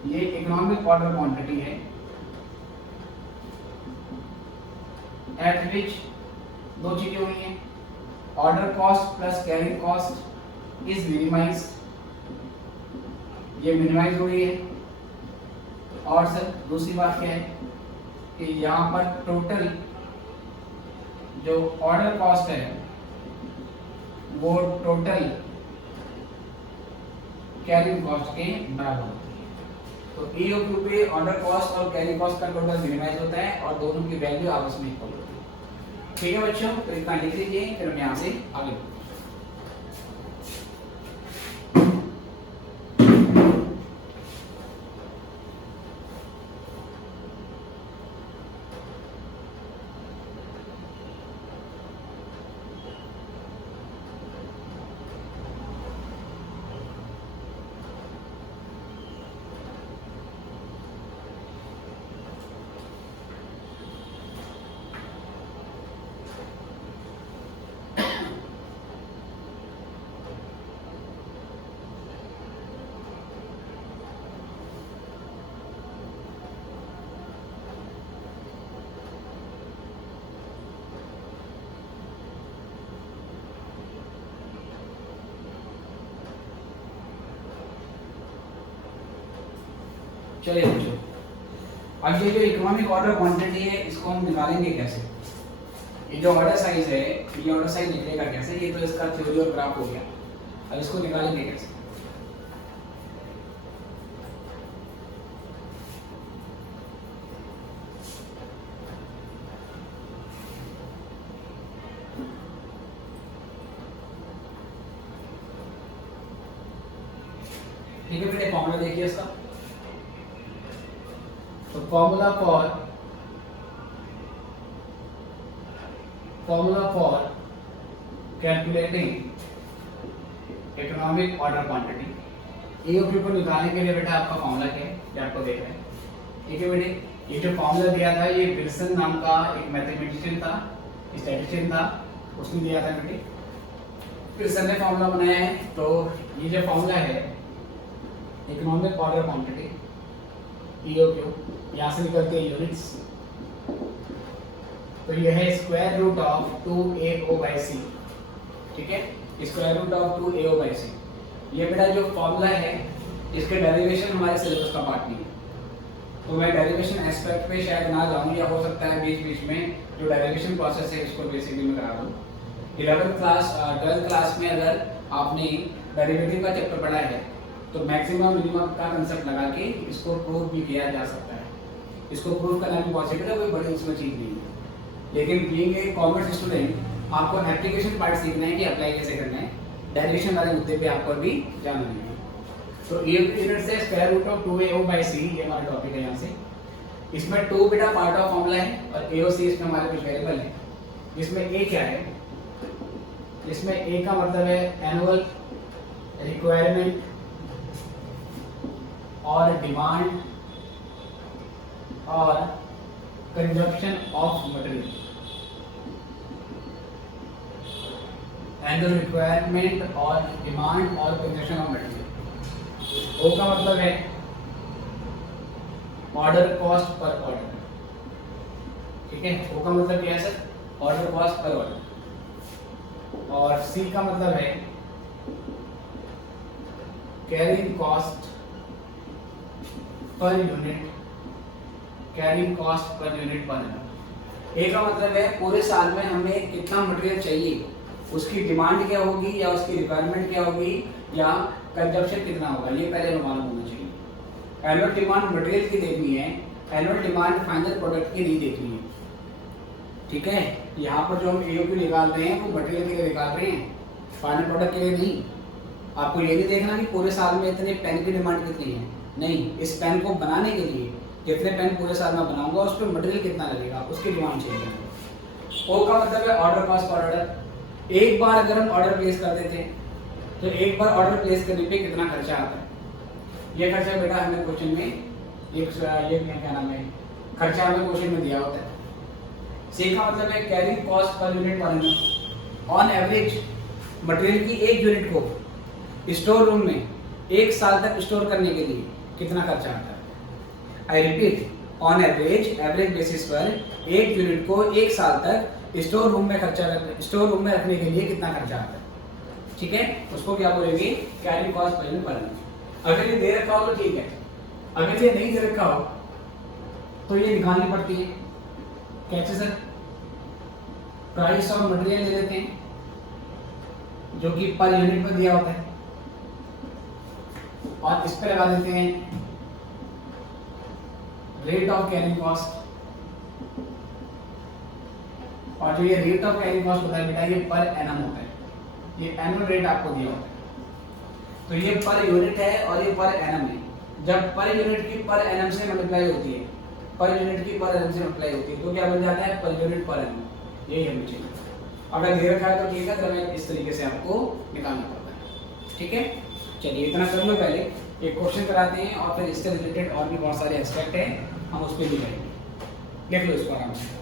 ये इकोनॉमिक ऑर्डर क्वांटिटी है एट विच दो चीजें हुई हैं, order cost plus carrying cost is minimise, ये मिनिमाइज हुई है। और सर दूसरी बात क्या है कि यहाँ पर टोटल जो ऑर्डर कॉस्ट है वो टोटल कैरिंग कॉस्ट के बराबर होती है। तो EOQ पे ऑर्डर कॉस्ट और कैरिंग कॉस्ट का टोटल मिनिमाइज होता है और दोनों की वैल्यू आपस में इक्वल होती है। ठीक है बच्चों, तो इतना लिख लीजिए, फिर हम यहाँ से आगे बढ़ते हैं। चलिए बच्चों, अब ये जो इकोनॉमिक ऑर्डर क्वांटिटी है इसको हम निकालेंगे कैसे। ये जो ऑर्डर साइज है, ये ऑर्डर साइज निकलेगा कैसे, ये तो इसका थ्योरी और ग्राफ हो गया। अब इसको निकालेंगे कैसे। ठीक है, फिर एक फॉर्मूला देखिए इसका। तो formula for calculating economic order quantity, EOQ को निकालने के लिए बेटा आपका फॉर्मूला क्या है, ये आपको देख रहे हैं। ठीक है बेटे, ये जो फॉर्मूला दिया था ये विल्सन नाम का एक मैथमेटिशियन था, स्टैटिस्टिशियन था, उसने दिया था बेटे। विल्सन ने फॉर्मूला बनाया है। तो ये जो फॉर्मूला है इकोनॉमिक ऑर्डर क्वांटिटी EOQ, यहाँ से निकलती है यूनिट्स, तो यह है स्क्वायर रूट ऑफ 2AO/C। ठीक है, स्क्वायर रूट ऑफ 2AO/C। ये बेटा जो फॉर्मूला है इसके डेरिवेशन हमारे सिलेबस का पार्ट नहीं है, तो मैं डेरिवेशन एस्पेक्ट पे शायद ना जाऊँ, या हो सकता है बीच बीच में जो डेरिवेशन प्रोसेस है इसको बेसिकली मैं करा दूँ। 11th क्लास 12th क्लास में अगर आपने डेरिवेटिव का चैप्टर पढ़ा है तो मैक्सिमम मिनिमम का कंसेप्ट लगा के इसको प्रूव भी किया जा सकता है। इसको प्रूव करना भी पॉसिबल है, कोई बड़ी इसमें चीज़ नहीं है। लेकिन बीइंग ए कॉमर्स स्टूडेंट आपको एप्लीकेशन पार्ट सीखना है कि अप्लाई कैसे करना है, डेरिवेशन वाले मुद्दे पे आपको भी जाना नहीं है। तो यूनिट से स्क्वायर रूट ऑफ 2AO/C ये हमारा टॉपिक है। यहाँ से इसमें 2 बेटा पार्ट ऑफ फॉर्मूला है और AOC इसमें हमारे कुछ वेरिएबल है। इसमें A क्या है, इसमें A का मतलब है एनुअल रिक्वायरमेंट और डिमांड और consumption of material. Annual requirement और डिमांड और कंजप्शन ऑफ मटेरियल। O का मतलब है ऑर्डर कॉस्ट पर ऑर्डर। ठीक है, O का मतलब क्या है सर, ऑर्डर कॉस्ट पर ऑर्डर। और C का मतलब है carrying cost per unit, carrying cost per unit पर annum। A का मतलब है पूरे साल में हमें कितना मटेरियल चाहिए, उसकी डिमांड क्या होगी या उसकी रिक्वायरमेंट क्या होगी या कंजप्शन कितना होगा, ये पहले हमें मालूम होना चाहिए। एनुअल डिमांड मटेरियल की देखनी है, एनुअल डिमांड फाइनल प्रोडक्ट की नहीं देखनी है। ठीक है, यहाँ पर जो हम EOQ निकाल रहे हैं वो मटेरियल के लिए निकाल रहे हैं, फाइनल प्रोडक्ट के लिए नहीं। आपको ये नहीं देखना कि पूरे साल में इतने पेन की डिमांड कितनी है, नहीं, इस पेन को बनाने के लिए कितने पेन पूरे साल में बनाऊंगा, उस पर मटेरियल कितना लगेगा, उसकी डिमांड चाहिए। O का मतलब है ऑर्डर कॉस्ट पर ऑर्डर। एक बार अगर हम ऑर्डर प्लेस कर देते हैं तो एक बार ऑर्डर प्लेस करने पे कितना खर्चा आता है, ये खर्चा बेटा हमें क्वेश्चन में एक ये क्या नाम है, खर्चा हमें क्वेश्चन में दिया होता है। सी का मतलब है carrying cost per unit per annum. On average material की एक यूनिट को स्टोर रूम में एक साल तक स्टोर करने के लिए कितना खर्चा आता है। I repeat, on average, average basis पर एक यूनिट को एक साल तक स्टोर रूम में रखने के लिए कितना खर्चा आता है। ठीक है, उसको क्या बोलेंगे, carrying cost per unit per annum. अगर ये दे रखा हो तो ठीक है, अगर ये नहीं दे रखा हो तो ये निकालनी पड़ती है। कैसे सर, प्राइस ऑफ मटेरियल ले लेते हैं जो कि पर यूनिट पर दिया होता है और इस पे लगा देते हैं रेट ऑफ कैरिंग कॉस्ट। और जो ये रेट ऑफ कैरिंग कॉस्ट होता है बेटा, ये पर एनम होता है, ये एनुअल रेट आपको दिया होता है। तो ये पर यूनिट है और ये पर एनम है। जब पर यूनिट की पर एनम से मल्टीप्लाई होती है, पर यूनिट की पर एनम से मल्टीप्लाई होती है तो क्या बन जाता है, पर यूनिट पर एनम। यही हमें चाहिए। अगर दे रखा है तो ठीक है, तो इस तरीके से आपको निकालना पड़ता है। ठीक है, चलिए इतना कर लो, पहले एक क्वेश्चन कराते हैं और फिर इससे रिलेटेड और भी बहुत सारे एस्पेक्ट हैं, हम उस पर भी करेंगे। लिख लो इसको आराम से।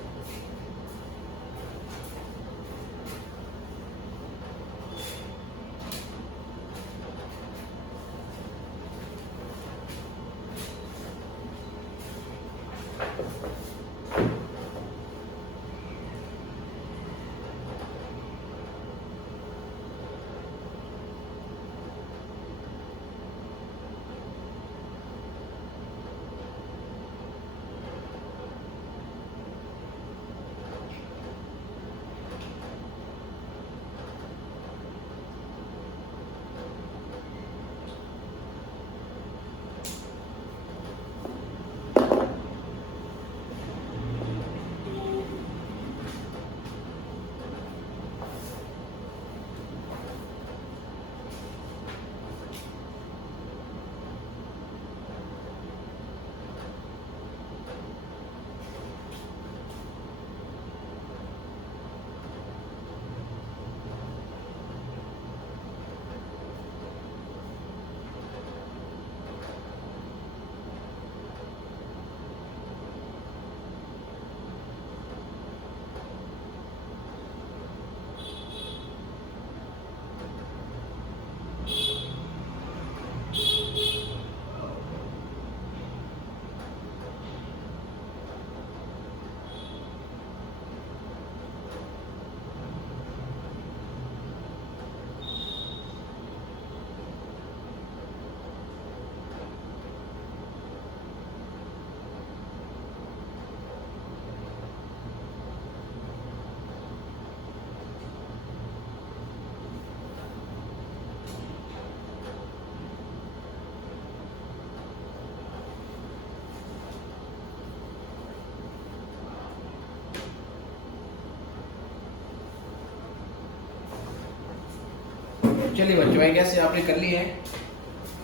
चलिए बच्चों, कैसे आपने कर लिया है।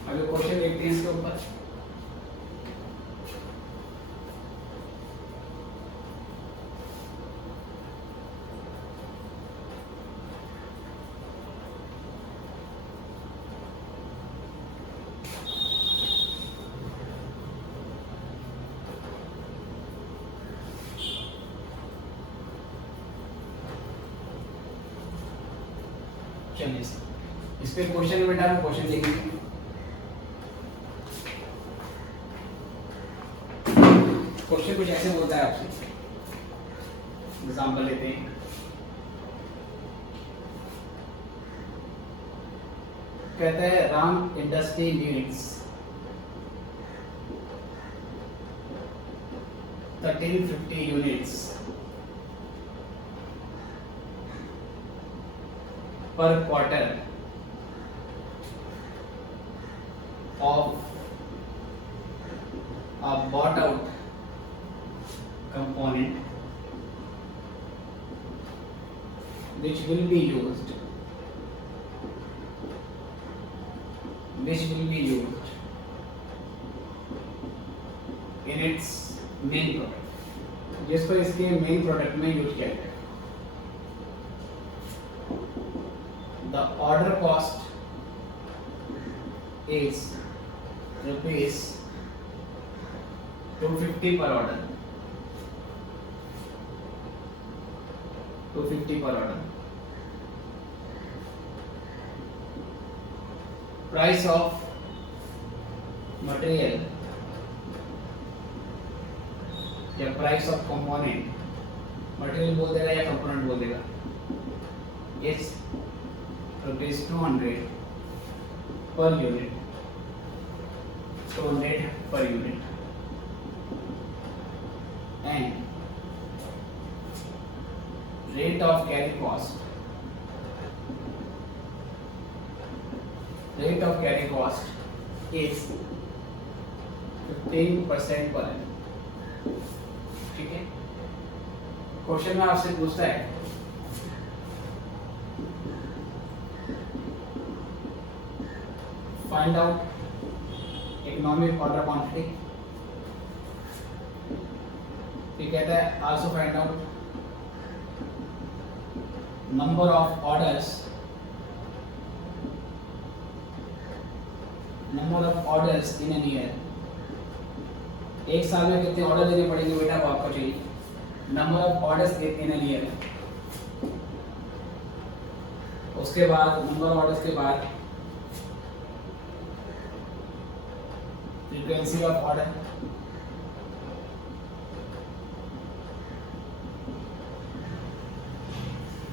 अभी क्वेश्चन देखते हैं इसके ऊपर। चलिए इस पे क्वेश्चन बेटा हम क्वेश्चन लिखेंगे। क्वेश्चन कुछ ऐसे बोलता है आपसे, एग्जांपल लेते हैं। कहता है Ram industry needs 1350 units per quarter of a bought out component which will be used in its main product, जिसको इसके मेन प्रोडक्ट में यूज किया जाए। The order cost is rupees 250 per order, 250 per order. Price of material या price of component, material बोल देगा या component बोल देगा, is ₹200 per unit, 200 per unit, and rate of carry cost, rate of carry cost is 15% per annum. ठीक है, question में आपसे पूछता है find out economic order quantity, फिर कहता है also find out number of orders, number of orders in an year, एक साल में कितने ऑर्डर देने पड़ेंगे बेटा वो आपको चाहिए, number of orders in an year, उसके बाद नंबर ऑफ ऑर्डर्स के बाद frequency of order,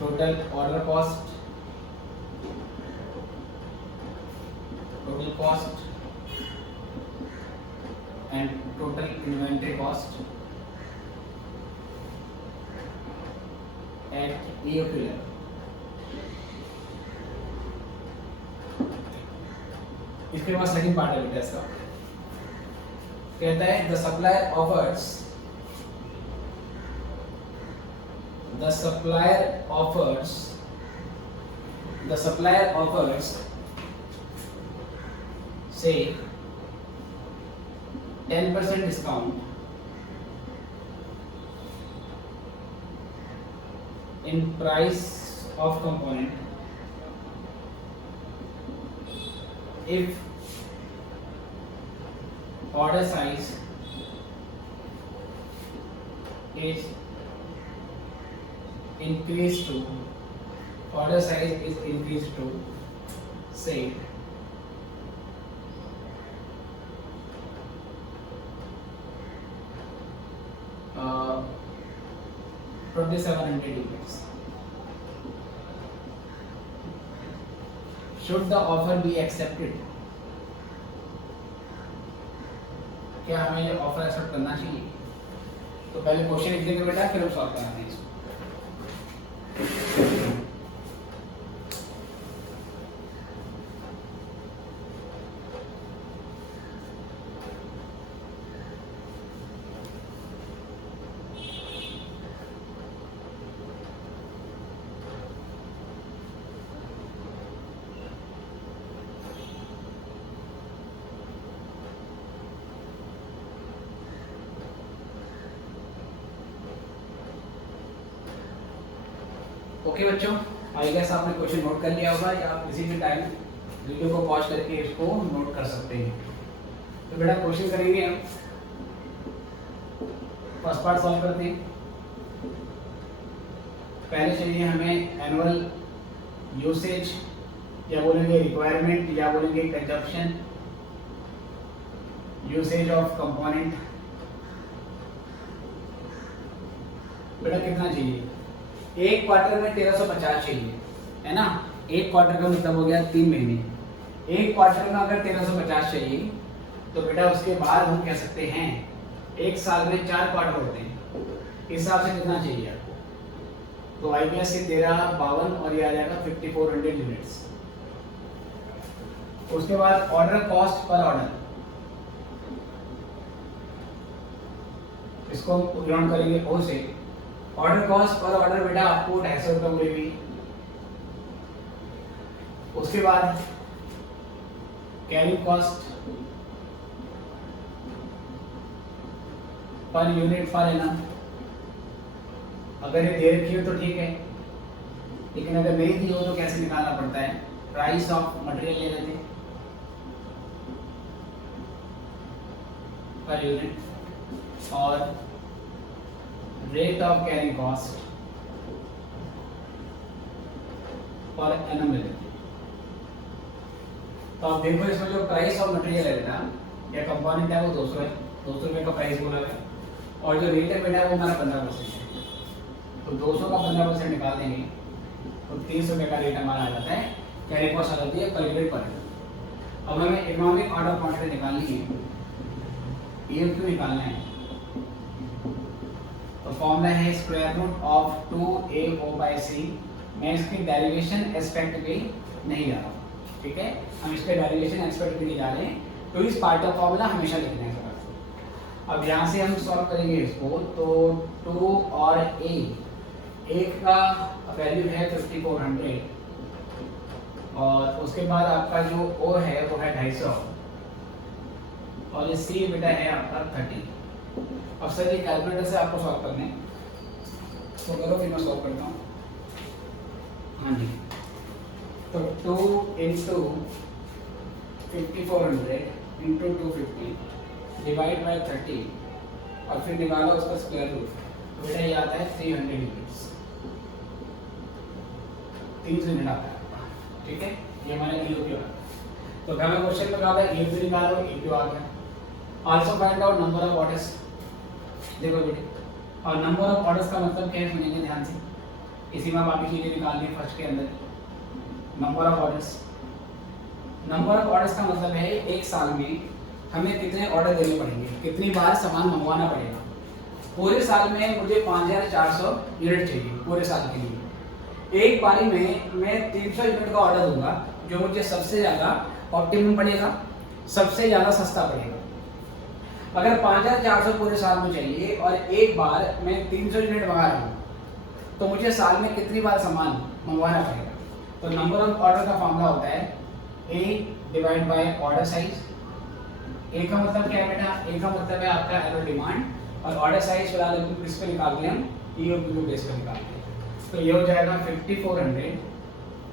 total order cost, total cost and total inventory cost at EOQ level. इसके बाद सेकंड पार्ट है बेटा इसका, कहता है the supplier offers, the supplier offers say 10% discount in price of component if order size is increased to say 2700 units. Should the offer be accepted? क्या हमें offer accept करना चाहिए? तो पहले क्वेश्चन लिख देंगे बेटा, फिर हम सॉल्व कराते हैं इसको। ओके बच्चों, आई गेस आपने क्वेश्चन नोट कर लिया होगा या आप किसी भी टाइम वीडियो को पॉज करके इसको नोट कर सकते हैं। तो बेटा क्वेश्चन करेंगे हम, फर्स्ट पार्ट सॉल्व करते हैं। पहले चाहिए हमें एनुअल यूसेज या बोलेंगे रिक्वायरमेंट या बोलेंगे कंजप्शन, यूसेज ऑफ कंपोनेंट। बेटा कितना चाहिए? एक क्वार्टर में 1350 चाहिए, है ना। एक क्वार्टर का मतलब हो गया 3 महीने। एक क्वार्टर में अगर 1350 चाहिए तो बेटा उसके बाद हम कह सकते हैं एक साल में 4 क्वार्टर होते हैं, इस हिसाब से कितना चाहिए आपको? तो आईपीएस से 1352 और ये आ जाएगा 5400 यूनिट्स। उसके बाद ऑर्डर कॉस्ट पर ऑर्डर, इसको हम ग्राउंड करेंगे ओ से। ऑर्डर कॉस्ट पर ऑर्डर बेटा आपको 250 रुपये मिलेगी। उसके बाद carrying cost per unit per annum, अगर ये दे रखी हो तो ठीक है, लेकिन अगर नहीं दी हो तो कैसे निकालना पड़ता है? प्राइस ऑफ मटेरियल ले लेते पर यूनिट और rate of carrying cost per annum ले लेते हैं। तो आप देखो इसमें जो प्राइस ऑफ मटेरियल है बेटा या कंपोनेंट है वो 200 है, 200 रुपये का प्राइस बोला है, और जो रेट है बेटा वो हमारा 15% है। तो 200 का 15% निकाल देंगे तो 300 रुपये का रेट हमारा आ जाता है, कैरी कॉस्ट आ जाती है पर यूनिट पर। अब हमें इकोनॉमिक ऑर्डर क्वांटिटी निकालनी है, EOQ निकालना है। तो फॉर्मूला है स्क्वायर रूट ऑफ 2AO/C। मैं इसकी डेरिवेशन एस्पेक्ट पे नहीं जा रहा, ठीक है, हम इसके डेरिवेशन एस्पेक्ट पे नहीं जा रहे हैं, तो इस पार्ट का फॉर्मूला हमेशा लिखना है सर। अब यहाँ से हम सॉल्व करेंगे इसको, तो 2 और A का वैल्यू है 5400 और उसके बाद आपका जो O है वो है 250 और ये C बेटा है आपका 30। अब सर ये कैलकुलेटर से आपको सॉल्व करना है, तो करो फिर मैं सॉल्व करता हूँ। हाँ जी, तो 2 इंटू 5400 इंटू 250 डिवाइड बाई 30 और फिर निकालो उसका स्क्वायर रूट, तो बेटा ये आता है 300 यूनिट्स, 300 यूनिट आता है, ठीक है, ये हमारा EOQ है। तो हमें क्वेश्चन में कहा था EOQ निकालो, EOQ आ गया। Also find out number of orders. देखो बेटे, और नंबर ऑफ ऑर्डर्स का मतलब क्या है सुनेंगे ध्यान से, इसी में बाकी चीजें निकालनी है फर्स्ट के अंदर। Number of orders, number of orders का मतलब है एक साल में हमें कितने ऑर्डर देने पड़ेंगे, कितनी बार सामान मंगवाना पड़ेगा। पूरे साल में मुझे 5400 यूनिट चाहिए पूरे साल के लिए। एक बारी में मैं 300 यूनिट का ऑर्डर दूंगा जो मुझे सबसे ज़्यादा ऑप्टिमम पड़ेगा, सबसे ज़्यादा सस्ता पड़ेगा। अगर 5400 पूरे साल में चाहिए और एक बार मैं 300 यूनिट मंगा रहा हूँ तो मुझे साल में कितनी बार सामान मंगवाना पड़ेगा। तो नंबर ऑफ ऑर्डर का फॉर्मूला होता है A divide by order size. A का मतलब क्या है बेटा, ए का मतलब है आपका एवरेज डिमांड और ऑर्डर साइज फिलहाल किस पे निकालते हैं हम, EOQ के बेस पे निकालते हैं। तो ये हो जाएगा 5400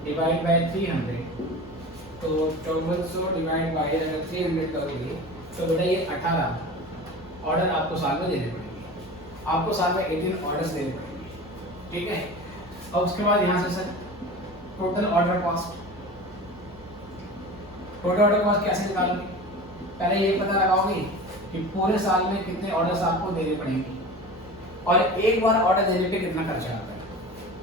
डिवाइड बाय 300, तो 5400 डिवाइड बाय अगर 300 करोगे तो बेटा ये 18 ऑर्डर आपको साल में देने पड़ेंगे, आपको साल में 18 ऑर्डर्स देने पड़ेंगे, ठीक है। और उसके बाद यहाँ से sir total order cost, total order cost कैसे निकालोगे, पहले ये पता लगाओगे कि पूरे साल में कितने ऑर्डर्स आपको देने पड़ेंगे और एक बार ऑर्डर देने पे कितना खर्चा आता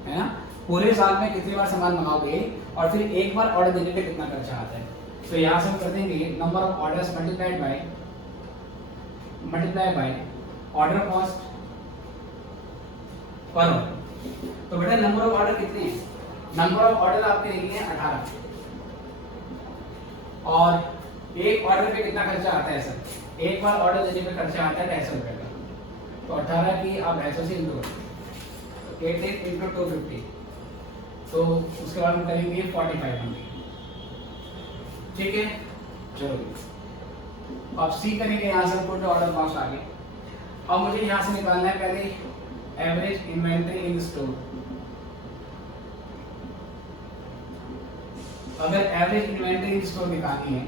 है ना। पूरे साल में कितनी बार सामान मंगाओगे और फिर एक बार ऑर्डर देने पे कितना खर्चा आता है। तो यहाँ से हम कर देंगे number of orders multiplied by order cost पर ऑर्डर। तो बेटा नंबर ऑफ ऑर्डर कितने हैं, नंबर ऑफ ऑर्डर आपके लिखे हैं 18 और एक ऑर्डर पे कितना खर्चा आता है सर, एक बार ऑर्डर देने पे खर्चा आता है 250 रुपये का। तो 18 की आप 250 से इंटू करें, 88 इंटू 250, तो उसके बाद हम करेंगे 4500, ठीक है। चलो अब सी करेंगे, यहाँ से टोटल ऑर्डर कॉस्ट आ गए। अब मुझे यहाँ से निकालना है पहले एवरेज इन्वेंटरी इन स्टोर। अगर एवरेज इन्वेंटरी इन स्टोर निकालनी है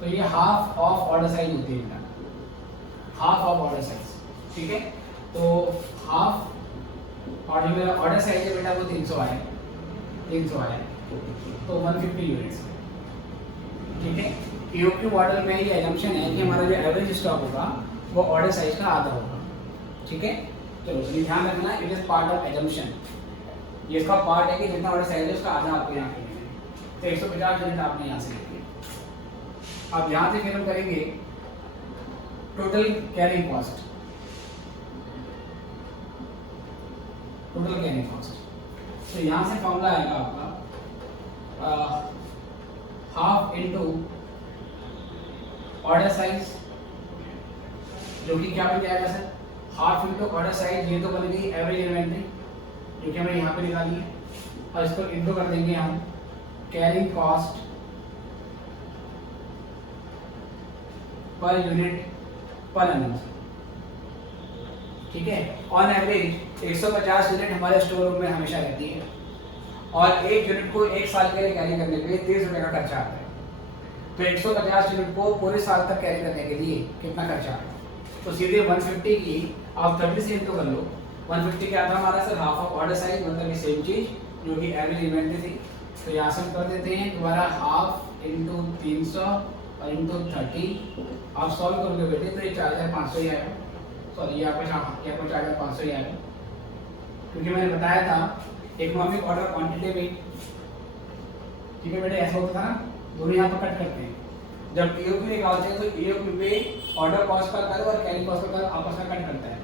तो ये हाफ ऑफ ऑर्डर साइज होती है, हाफ ऑफ ऑर्डर साइज, ठीक है। तो हाफ और जो मेरा ऑर्डर साइज है बेटा वो 300 आया, 300 आया तो 150 यूनिट्स, ठीक है। EOQ मॉडल में ये एजम्पशन है कि हमारा जो एवरेज स्टॉक होगा वो ऑर्डर साइज का आधा होगा, ठीक है। चलो ये ध्यान रखना, it is part of assumption, ये इसका पार्ट है कि जितना ऑर्डर साइज है उसका आधा आपको यहाँ पे तो 150 यूनिट आपने यहाँ से लिखी। अब यहाँ से फिर हम करेंगे total carrying cost, total carrying cost. तो यहाँ से फॉर्मूला आएगा आपका हाफ इनटू ऑर्डर साइज, जो कि क्या बन जाएगा sir, half into order size, ये तो बन गई एवरेज इन्वेंटरी जो कि हमें यहाँ पे निकालनी है, और इसको इनटू कर देंगे हम carrying cost per unit per annum, ठीक है। ऑन एवरेज 150 यूनिट हमारे स्टोर रूम में हमेशा रहती है और एक यूनिट को एक साल के लिए कैरी करने के लिए 30 रुपये का खर्चा आता है। तो 150 यूनिट को पूरे साल तक कैरी करने के लिए कितना खर्चा आता है, तो सीधे 150 की आप 30 से इंटू कर लो। 150 क्या था हमारा sir, half of order size, मतलब ये सेम चीज जो कि एवरेज इन्वेंट्री थी। तो यहाँ से हम कर देते हैं दोबारा हाफ इंटू 300 और इंटू 30। आप सॉल्व करोगे बेटे तो ये 4500 ही आएगा। सॉरी ये आपको 4500 ही आएगा, क्योंकि मैंने बताया था इकोनॉमिक ऑर्डर क्वांटिटी में, ठीक है बेटे, ऐसा होता था ना, दोनों यहाँ पर कट करते हैं। जब ईओक्यू निकालते हैं तो ईओक्यू पे ऑर्डर कॉस्ट का कर्व और कैरी कॉस्ट का कर्व आपस में कट करता है।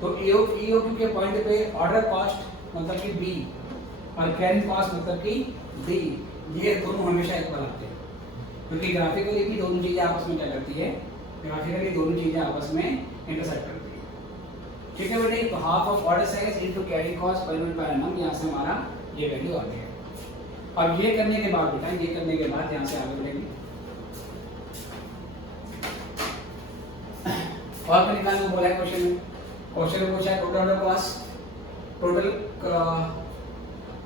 तो ईओक्यू के पॉइंट पे ऑर्डर कॉस्ट मतलब कि बी और कैरी कॉस्ट मतलब कि डी, ये दोनों हमेशा इक्वल आते हैं, क्योंकि ग्राफिकली भी दोनों चीजें आपस में क्या करती है, ग्राफिकली दोनों चीजें आपस में इंटरसेक्ट करती है। ठीक है बेटे, तो half of order size into carry cost per unit per annum, यहाँ से हमारा ये वैल्यू आ गया। अब ये करने के बाद बेटा, ये करने के बाद यहाँ से आगे बढ़ेंगे और फिर निकालने को बोला है क्वेश्चन में। क्वेश्चन में पूछा है total order cost, total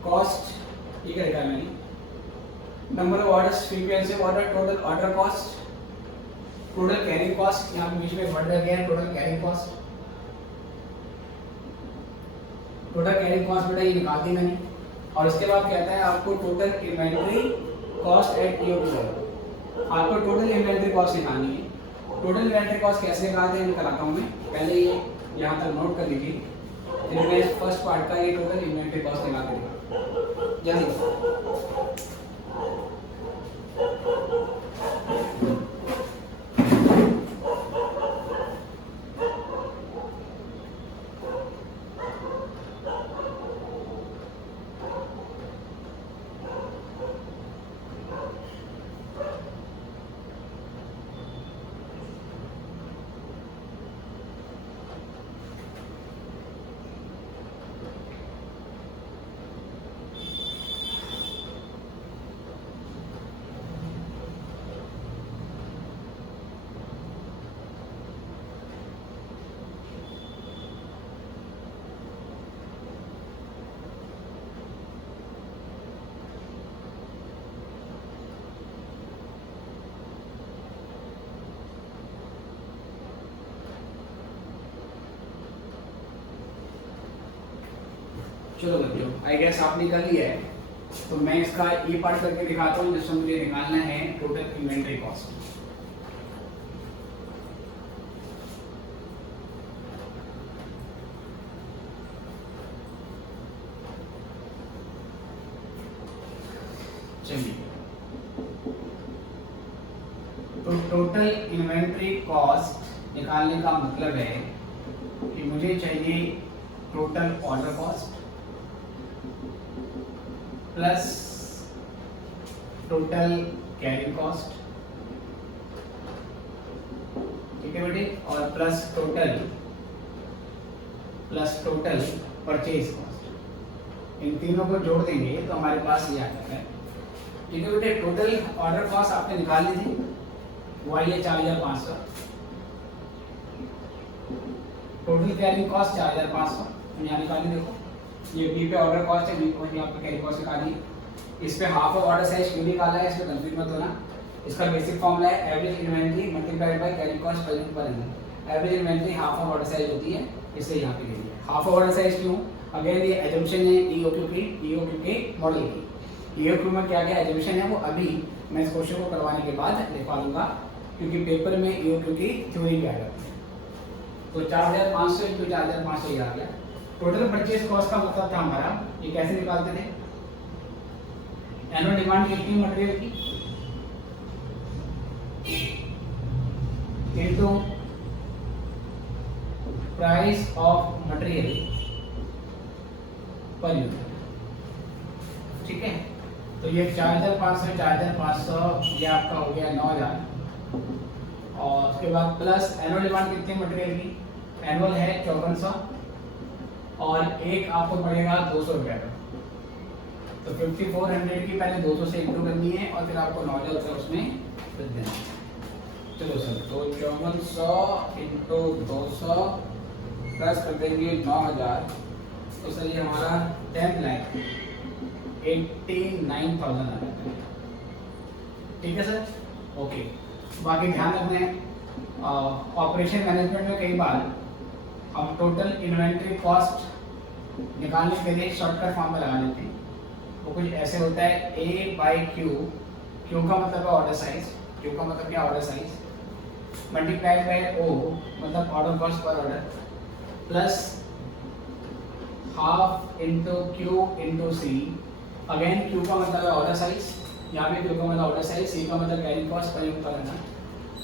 cost ये क्या लिखा है मैंने, number of orders, frequency of order, total order cost, total carrying cost, यहाँ पे बीच में वर्ड लग गया है total carrying cost. Total carrying cost बेटा ये निकाल दी मैंने, और इसके बाद कहता है आपको total inventory cost at EOQ. आपको टोटल इन्वेंटरी कॉस्ट निकालनी है। टोटल इन्वेंटरी कॉस्ट कैसे निकालते हैं निकालता हूँ मैं, पहले ये यहाँ तक नोट कर लीजिए, फिर मैं फर्स्ट पार्ट का ये टोटल इन्वेंटरी कॉस्ट निकाल दूँगा जल्दी। चलो बच्चों, आई गेस आपने कर लिया है, तो मैं इसका ये पार्ट करके दिखाता हूँ जिसमें मुझे निकालना है टोटल इन्वेंटरी कॉस्ट। चलिए, तो टोटल इन्वेंटरी कॉस्ट निकालने का मतलब है कि मुझे चाहिए total order cost plus total carrying cost, ठीक है बेटे, और प्लस टोटल परचेज कॉस्ट। इन तीनों को जोड़ देंगे तो हमारे पास ये आ जाता है। ठीक है बेटे, टोटल ऑर्डर कॉस्ट आपने निकाल ली थी, वो आई है 4500। टोटल कैरिंग कॉस्ट 4500 यहाँ निकाली, देखो ये बी पे ऑर्डर कॉस्ट है, बी को यहाँ पे कैरी कॉस्ट निकाली। इस पे हाफ ऑफ ऑर्डर साइज क्यों निकाला है, इसमें कंफ्यूज मत होना। इसका बेसिक फॉर्मूला है average inventory multiplied by carry cost per unit per annum. Average inventory half of order size होती है, इससे यहाँ पे ले लिया। हाफ ऑफ ऑर्डर साइज क्यों, अगेन ये एजम्पशन है ईओक्यू के मॉडल की। ईओक्यू में क्या क्या एजम्पशन है वो अभी मैं इस क्वेश्चन को करवाने के बाद लिखवा दूंगा, क्योंकि पेपर में ईओक्यू की थ्योरी भी आ जाती है। तो 4500 इंटू 4500 ये आ गया। टोटल परचेज कॉस्ट का मतलब था हमारा, ये कैसे निकालते थे, एनुअल डिमांड कितनी मटेरियल की into price of material per unit, ठीक है। तो ये 4500 ये आपका हो गया 9000, और उसके बाद प्लस एनुअल डिमांड कितनी मटेरियल की, एनुअल है 5400, और एक आपको पड़ेगा 200 रुपये का। तो 5400 की पहले 200 से इंटू करनी है और फिर आपको 9000 रुपये उसमें रख देना है। चलो सर, तो 5400 इंटू 200 प्लस कर देंगे 9000, तो सर ये हमारा 10,89,000 आ जाता है। ठीक है सर, ओके। बाकी ध्यान रखना है, ऑपरेशन मैनेजमेंट में कई बार हम टोटल इन्वेंट्री कॉस्ट निकालने के लिए शॉर्टकट फॉर्म में लगा लेते हैं। वो कुछ ऐसे होता है A बाई क्यू, क्यू का मतलब है ऑर्डर साइज, क्यू का मतलब क्या order size, multiplied by O मतलब ऑर्डर कॉस्ट पर order, plus half into Q into C, again Q का मतलब है ऑर्डर साइज, यहाँ पे क्यू का मतलब ऑर्डर साइज, सी का मतलब कैरिंग कॉस्ट पर यूनिट पर आना,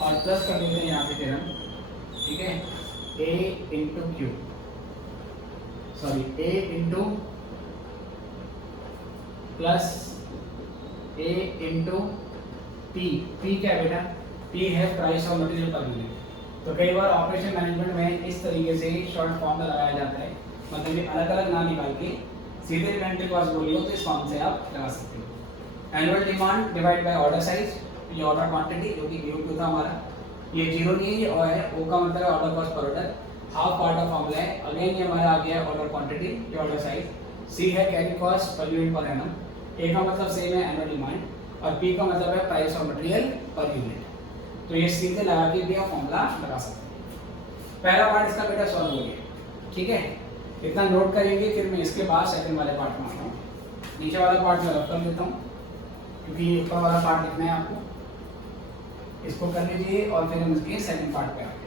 और प्लस कर देते हैं यहाँ पे फिर हम, ठीक है, A into Q, sorry A into plus A into P, P क्या है बेटा, P है price of material per unit. तो कई बार ऑपरेशन मैनेजमेंट में इस तरीके से शॉर्ट फॉर्म में लगाया जाता है, मतलब ये अलग अलग ना निकाल के सीधे इन्वेंट्री कॉस्ट बोलिए तो इस फॉर्म से आप लगा सकते हो। Annual demand divide by order size, ये ऑर्डर क्वांटिटी जो कि Q था हमारा, ये जीरो नहीं है, ये O है, O का मतलब है ऑर्डर कॉस्ट पर order, half part of formula है, अगेन ये हमारा आ गया ऑर्डर क्वांटिटी, ये ऑर्डर साइज, C है carry cost per unit per annum, A का मतलब सेम है एनुअल डिमांड, और P का मतलब है price of material per unit. तो ये सीधे लगा के भी आप फॉर्मूला लगा सकते हैं। पहला पार्ट इसका बेटा सॉल्व हो गया, ठीक है, इतना नोट करेंगे, फिर मैं इसके बाद सेकंड वाले पार्ट में आता हूँ। नीचे वाला पार्ट मैं रख कर देता हूँ क्योंकि ऊपर वाला पार्ट लिखना है आपको, इसको कर लीजिए और फिर हम इसके सेकंड पार्ट पे आते हैं।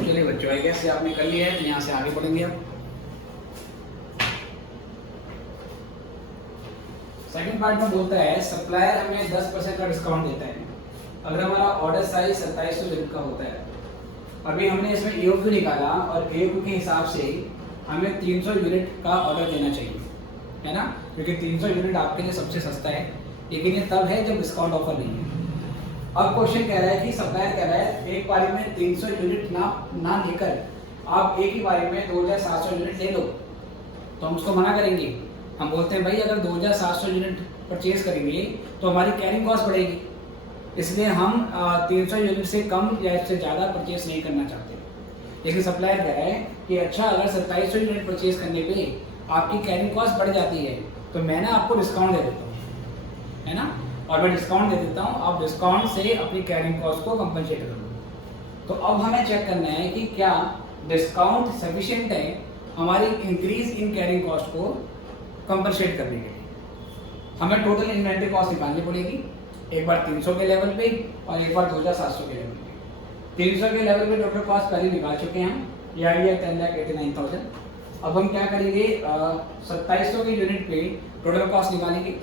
चलिए बच्चों, आई गेस आपने कर लिया है, यहाँ से आगे बढ़ेंगे अब। सेकंड पार्ट में बोलता है सप्लायर हमें 10% का डिस्काउंट देता है अगर हमारा ऑर्डर साइज 2700 यूनिट का होता है। अभी हमने इसमें AOQ निकाला और AOQ के हिसाब से हमें 300 यूनिट का ऑर्डर देना चाहिए, है ना, क्योंकि 300 यूनिट आपके लिए सबसे सस्ता है, लेकिन ये तब है जब डिस्काउंट ऑफर नहीं है। अब क्वेश्चन कह रहा है कि सप्लायर कह रहा है एक बारी में 300 यूनिट ना लेकर आप एक ही बारी में 2700 यूनिट ले लो, तो हम उसको मना करेंगे। हम बोलते हैं भाई अगर 2700 यूनिट परचेज करेंगे तो हमारी कैरिंग कॉस्ट बढ़ेगी, इसलिए हम 300 यूनिट से कम या इससे ज़्यादा परचेज नहीं करना चाहते। लेकिन सप्लायर कह रहा है कि अच्छा अगर 2700 यूनिट परचेज करने पे आपकी कैरिंग कॉस्ट बढ़ जाती है तो मैं ना आपको डिस्काउंट दे देता हूँ, है ना, और मैं डिस्काउंट दे देता हूँ, आप डिस्काउंट से अपनी कैरिंग कॉस्ट को कंपनसेट कर लो। तो अब हमें चेक करना है कि क्या डिस्काउंट सफिशिएंट है हमारी इंक्रीज इन कैरिंग कॉस्ट को कंपनसेट करने के लिए। हमें टोटल इन्वेंट्री कॉस्ट निकालनी पड़ेगी, एक बार 300 के लेवल पे और एक बार 2700 के लेवल पे। 300 के लेवल पे टोटल कॉस्ट पहले निकाल चुके हैं हम, ये आ गया 10,89,000। अब हम क्या करेंगे, 2700 के यूनिट पे टोटल कॉस्ट निकालेंगे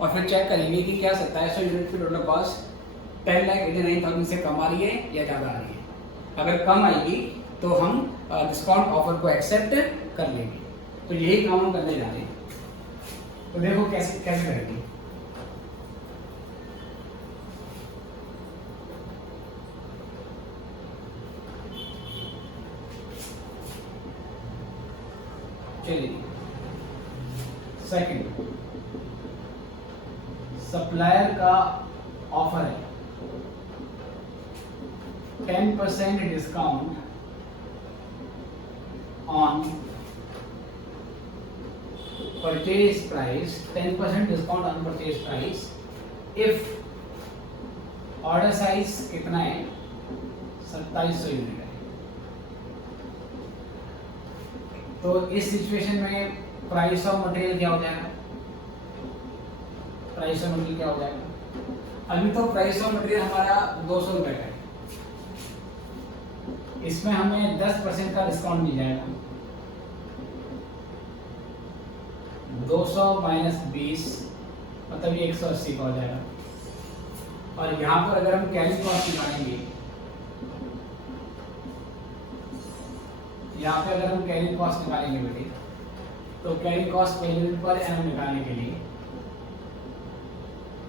और फिर चेक करेंगे कि क्या 2700 यूनिट पे टोटल कॉस्ट 10,89,000 से कम आ रही है या ज़्यादा आ रही है। अगर कम आएगी तो हम डिस्काउंट ऑफर को एक्सेप्ट कर लेंगे। तो यही काम हम करने जा रहे हैं। तो देखो कैसे करेंगे। चलिए सेकंड, सप्लायर का ऑफर है 10% discount on purchase price, 10% discount on purchase price if order size कितना है 2700 यूनिट है। तो इस सिचुएशन में प्राइस ऑफ मटेरियल क्या हो जाएगा, प्राइस ऑफ मटेरियल क्या हो जाएगा। अभी तो प्राइस ऑफ मटेरियल हमारा 200 रुपए का है, इसमें हमें 10% का डिस्काउंट मिल जाएगा। 200 माइनस 20 मतलब ये 180 का हो जाएगा। और यहाँ पर अगर हम कैरी कॉस्ट निकालेंगे, यहाँ पे अगर हम कैरी कॉस्ट निकालेंगे बेटे, तो कैरी कॉस्ट पर यूनिट पर एनएम निकालने के लिए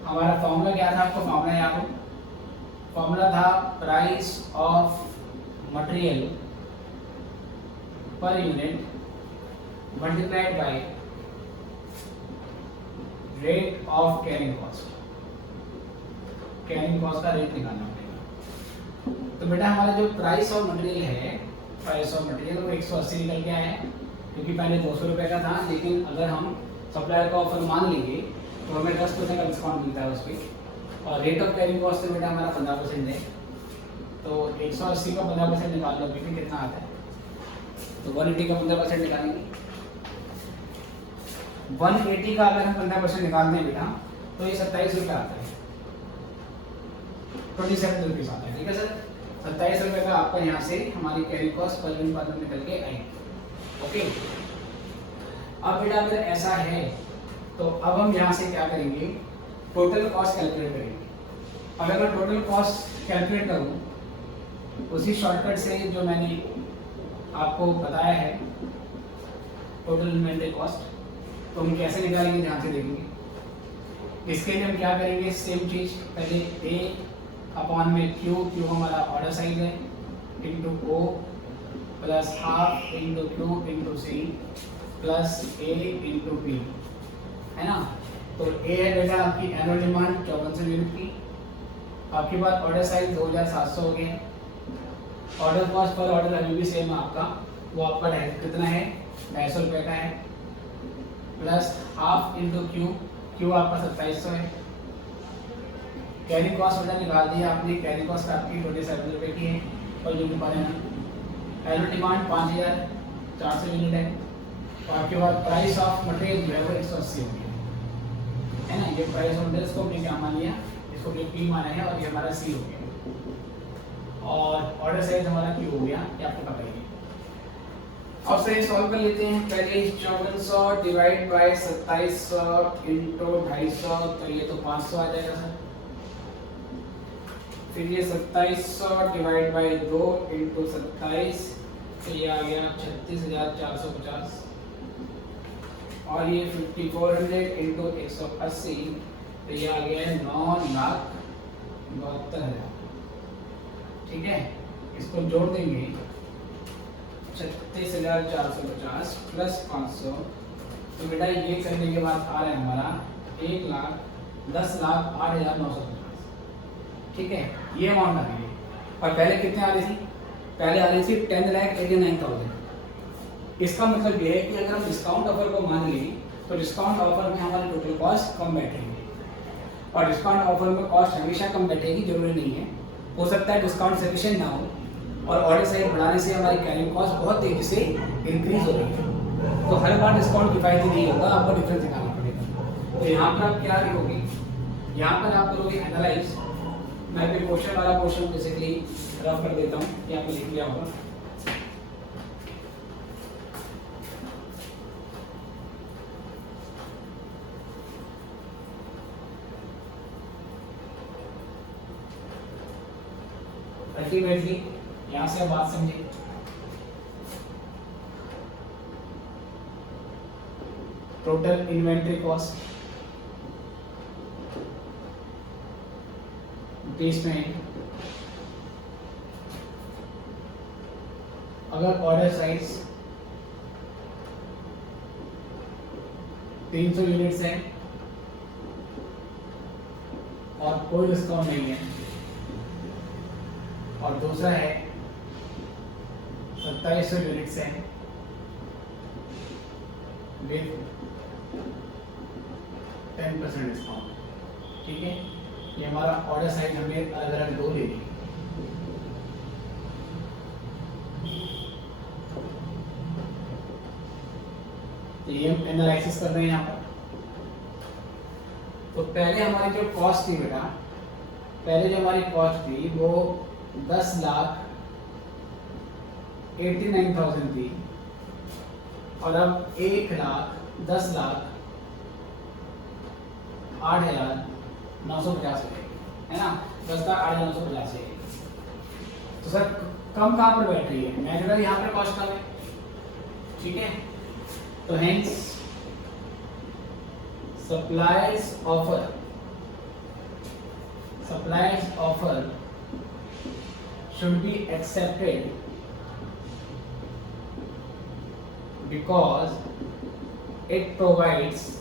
हमारा फॉर्मूला क्या था, आपको फॉर्मूला याद हो, फॉर्मूला था price of material per unit multiplied by rate of carrying cost. Carrying cost का रेट निकालना पड़ेगा। तो बेटा हमारा जो प्राइस ऑफ मटेरियल है, प्राइस ऑफ मटेरियल वो 180 निकल के आया है, क्योंकि पहले 200 रुपये का था, लेकिन अगर हम सप्लायर का ऑफर मान लेंगे तो हमें 10% का डिस्काउंट मिलता है उस पर। और रेट ऑफ कैरिंग कॉस्ट बेटा हमारा 15% है, तो 180 का 15% निकाल लो बेटे कितना आता है, तो 180 का 15% निकालेंगे। 180 का अगर हम 15% निकालते हैं बेटा तो ये 27 रुपये आता है, 27 रुपीज़ आता है। ठीक है सर, 27 रुपये का आपका यहाँ से हमारी कैरी कॉस्ट पर यूनिट पर निकल के आएगी। ओके, अब बेटा अगर ऐसा है तो अब हम यहाँ से क्या करेंगे, टोटल कॉस्ट कैलकुलेट करेंगे। अब अगर मैं टोटल कॉस्ट कैलकुलेट करूँ उसी शॉर्टकट से जो मैंने आपको बताया है टोटल इन्वेंटरी कॉस्ट, तो हम कैसे निकालेंगे ध्यान से देखेंगे। इसके लिए हम क्या करेंगे, सेम चीज, पहले ए अपॉन में क्यू, क्यू हमारा ऑर्डर साइज है, into O plus half into Q into C plus A into P, है ना। तो ए है बेटा आपकी एनुअल डिमांड 5400 यूनिट की, आपके पास ऑर्डर साइज 2700 हो गए। ऑर्डर कॉस्ट पर ऑर्डर अभी भी सेम है आपका, वो आपका कितना है 250 रुपये का है, plus half into Q, Q आपका 2700 है। कैरी कॉस्ट बेटा निकाल दिया आपने, कैरी कॉस्ट आपकी 27 रुपये की है और यूनिट पर है ना। एनुअल डिमांड 5400 यूनिट है, और आपके पास प्राइस ऑफ मटेरियल जो है वो 180 हो गया है ना। ये प्राइस ऑफ मटेरियल को हमने क्या मान लिया, इसको हमने पी माना है, और ये हमारा सी हो गया, और ऑर्डर साइज हमारा क्यू हो गया, ये आपको पता ही है। अब से सॉल्व कर लेते हैं। पहले 5400 डिवाइड बाय 2700 इंटू 250, तो ये तो 500 आ जाएगा सर। फिर ये 2700 डिवाइड बाय 2 इंटू 27, तो ये आ गया 36,450, और ये 5400 इंटू 180, तो ये आ गया 9,72,000। ठीक है, इसको जोड़ देंगे 36,450 प्लस 500, तो बेटा ये करने के बाद आ रहा है हमारा 1,10,08,950। ठीक है, ये अमाउंट आ रही है। और पहले कितने आ रही थी, पहले आ रही थी 10,89,000। इसका मतलब ये है कि अगर हम डिस्काउंट ऑफर को मान लें तो डिस्काउंट ऑफर में हमारी टोटल कॉस्ट कम बैठेगी, और डिस्काउंट ऑफर में कॉस्ट हमेशा कम बैठेगी, जरूरी नहीं है, हो सकता है डिस्काउंट सफिशिएंट ना हो और ऑर्डर साइज बढ़ाने से हमारी कैरिंग कॉस्ट बहुत तेजी से इंक्रीज हो रही है। तो हर बार डिस्काउंट किफायती नहीं होगा, आपको डिफरेंस निकालना पड़ेगा। तो यहाँ पर आप क्या लिखोगे, यहाँ पर आप करोगे एनालाइज। मैं भी क्वेश्चन वाला पोर्शन बेसिकली रफ कर देता हूँ, यहाँ पे लिख लिया होगा। अल्टीमेटली यहाँ से बात समझिए, टोटल इन्वेंट्री कॉस्ट रुपीज में, अगर ऑर्डर साइज 300 यूनिट्स है और कोई डिस्काउंट नहीं है, और दूसरा है 2700 यूनिट्स है विद 10% डिस्काउंट। ठीक है, ये हमारा ऑर्डर साइज हमने अलग अलग दो ले ली। तो ये हम एनालिसिस कर रहे हैं यहाँ पर। तो पहले हमारी जो कॉस्ट थी बेटा, पहले जो हमारी कॉस्ट थी वो 10,89,000 थी, और अब 1,10,08,950 है ना, 10,08,950 है। तो सर कम कहाँ पर बैठ रही है, नेचुरल यहाँ पर कॉस्ट कम है। ठीक है, तो hence suppliers offer should be accepted because it provides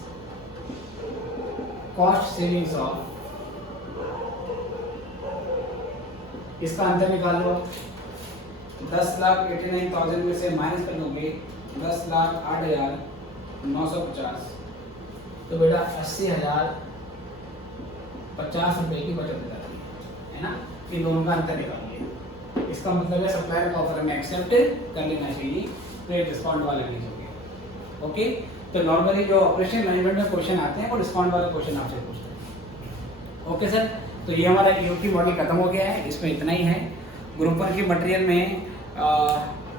cost savings of, इसका अंतर निकाल लो। 10,89,000 में से माइनस कर दोगे 10,08,950, तो बेटा 80,050 रुपए की बचत हो जाती है ना। इन दोनों का अंतर निकालिए। इसका मतलब है सप्लायर का ऑफर हमें एक्सेप्ट कर लेना चाहिए, तो ये डिस्काउंट वाला नहीं हो गया। ओके, तो नॉर्मली जो ऑपरेशन मैनेजमेंट में क्वेश्चन आते हैं वो डिस्काउंट वाले क्वेश्चन आपसे पूछते हैं। ओके सर, तो ये हमारा ईओटी मॉडल खत्म हो गया है, इसमें इतना ही है। ग्रुप 1 की मटेरियल में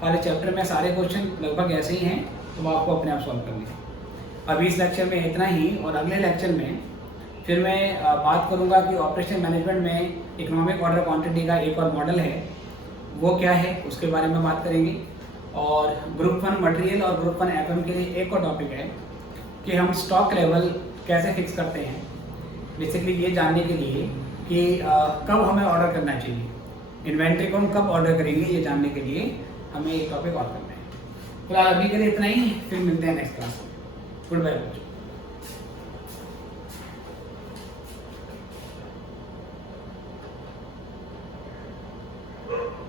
वाले चैप्टर में सारे क्वेश्चन लगभग ऐसे ही हैं, तो वो आपको अपने आप सॉल्व करने हैं। अभी इस लेक्चर में इतना ही, और अगले लेक्चर में फिर मैं बात करूंगा कि ऑपरेशन मैनेजमेंट में इकोनॉमिक ऑर्डर क्वांटिटी का एक और मॉडल है, वो क्या है उसके बारे में बात करेंगे। और ग्रुप 1 मटेरियल और ग्रुप 1 एफएम के लिए एक और टॉपिक है कि हम स्टॉक लेवल कैसे फिक्स करते हैं, बेसिकली ये जानने के लिए कि कब हमें ऑर्डर करना चाहिए, इन्वेंट्री को हम कब ऑर्डर करेंगे, ये जानने के लिए हमें एक टॉपिक और करना है। फिलहाल अभी के लिए इतना ही, फिर मिलते हैं नेक्स्ट क्लास में। गुड बाय बच्चों।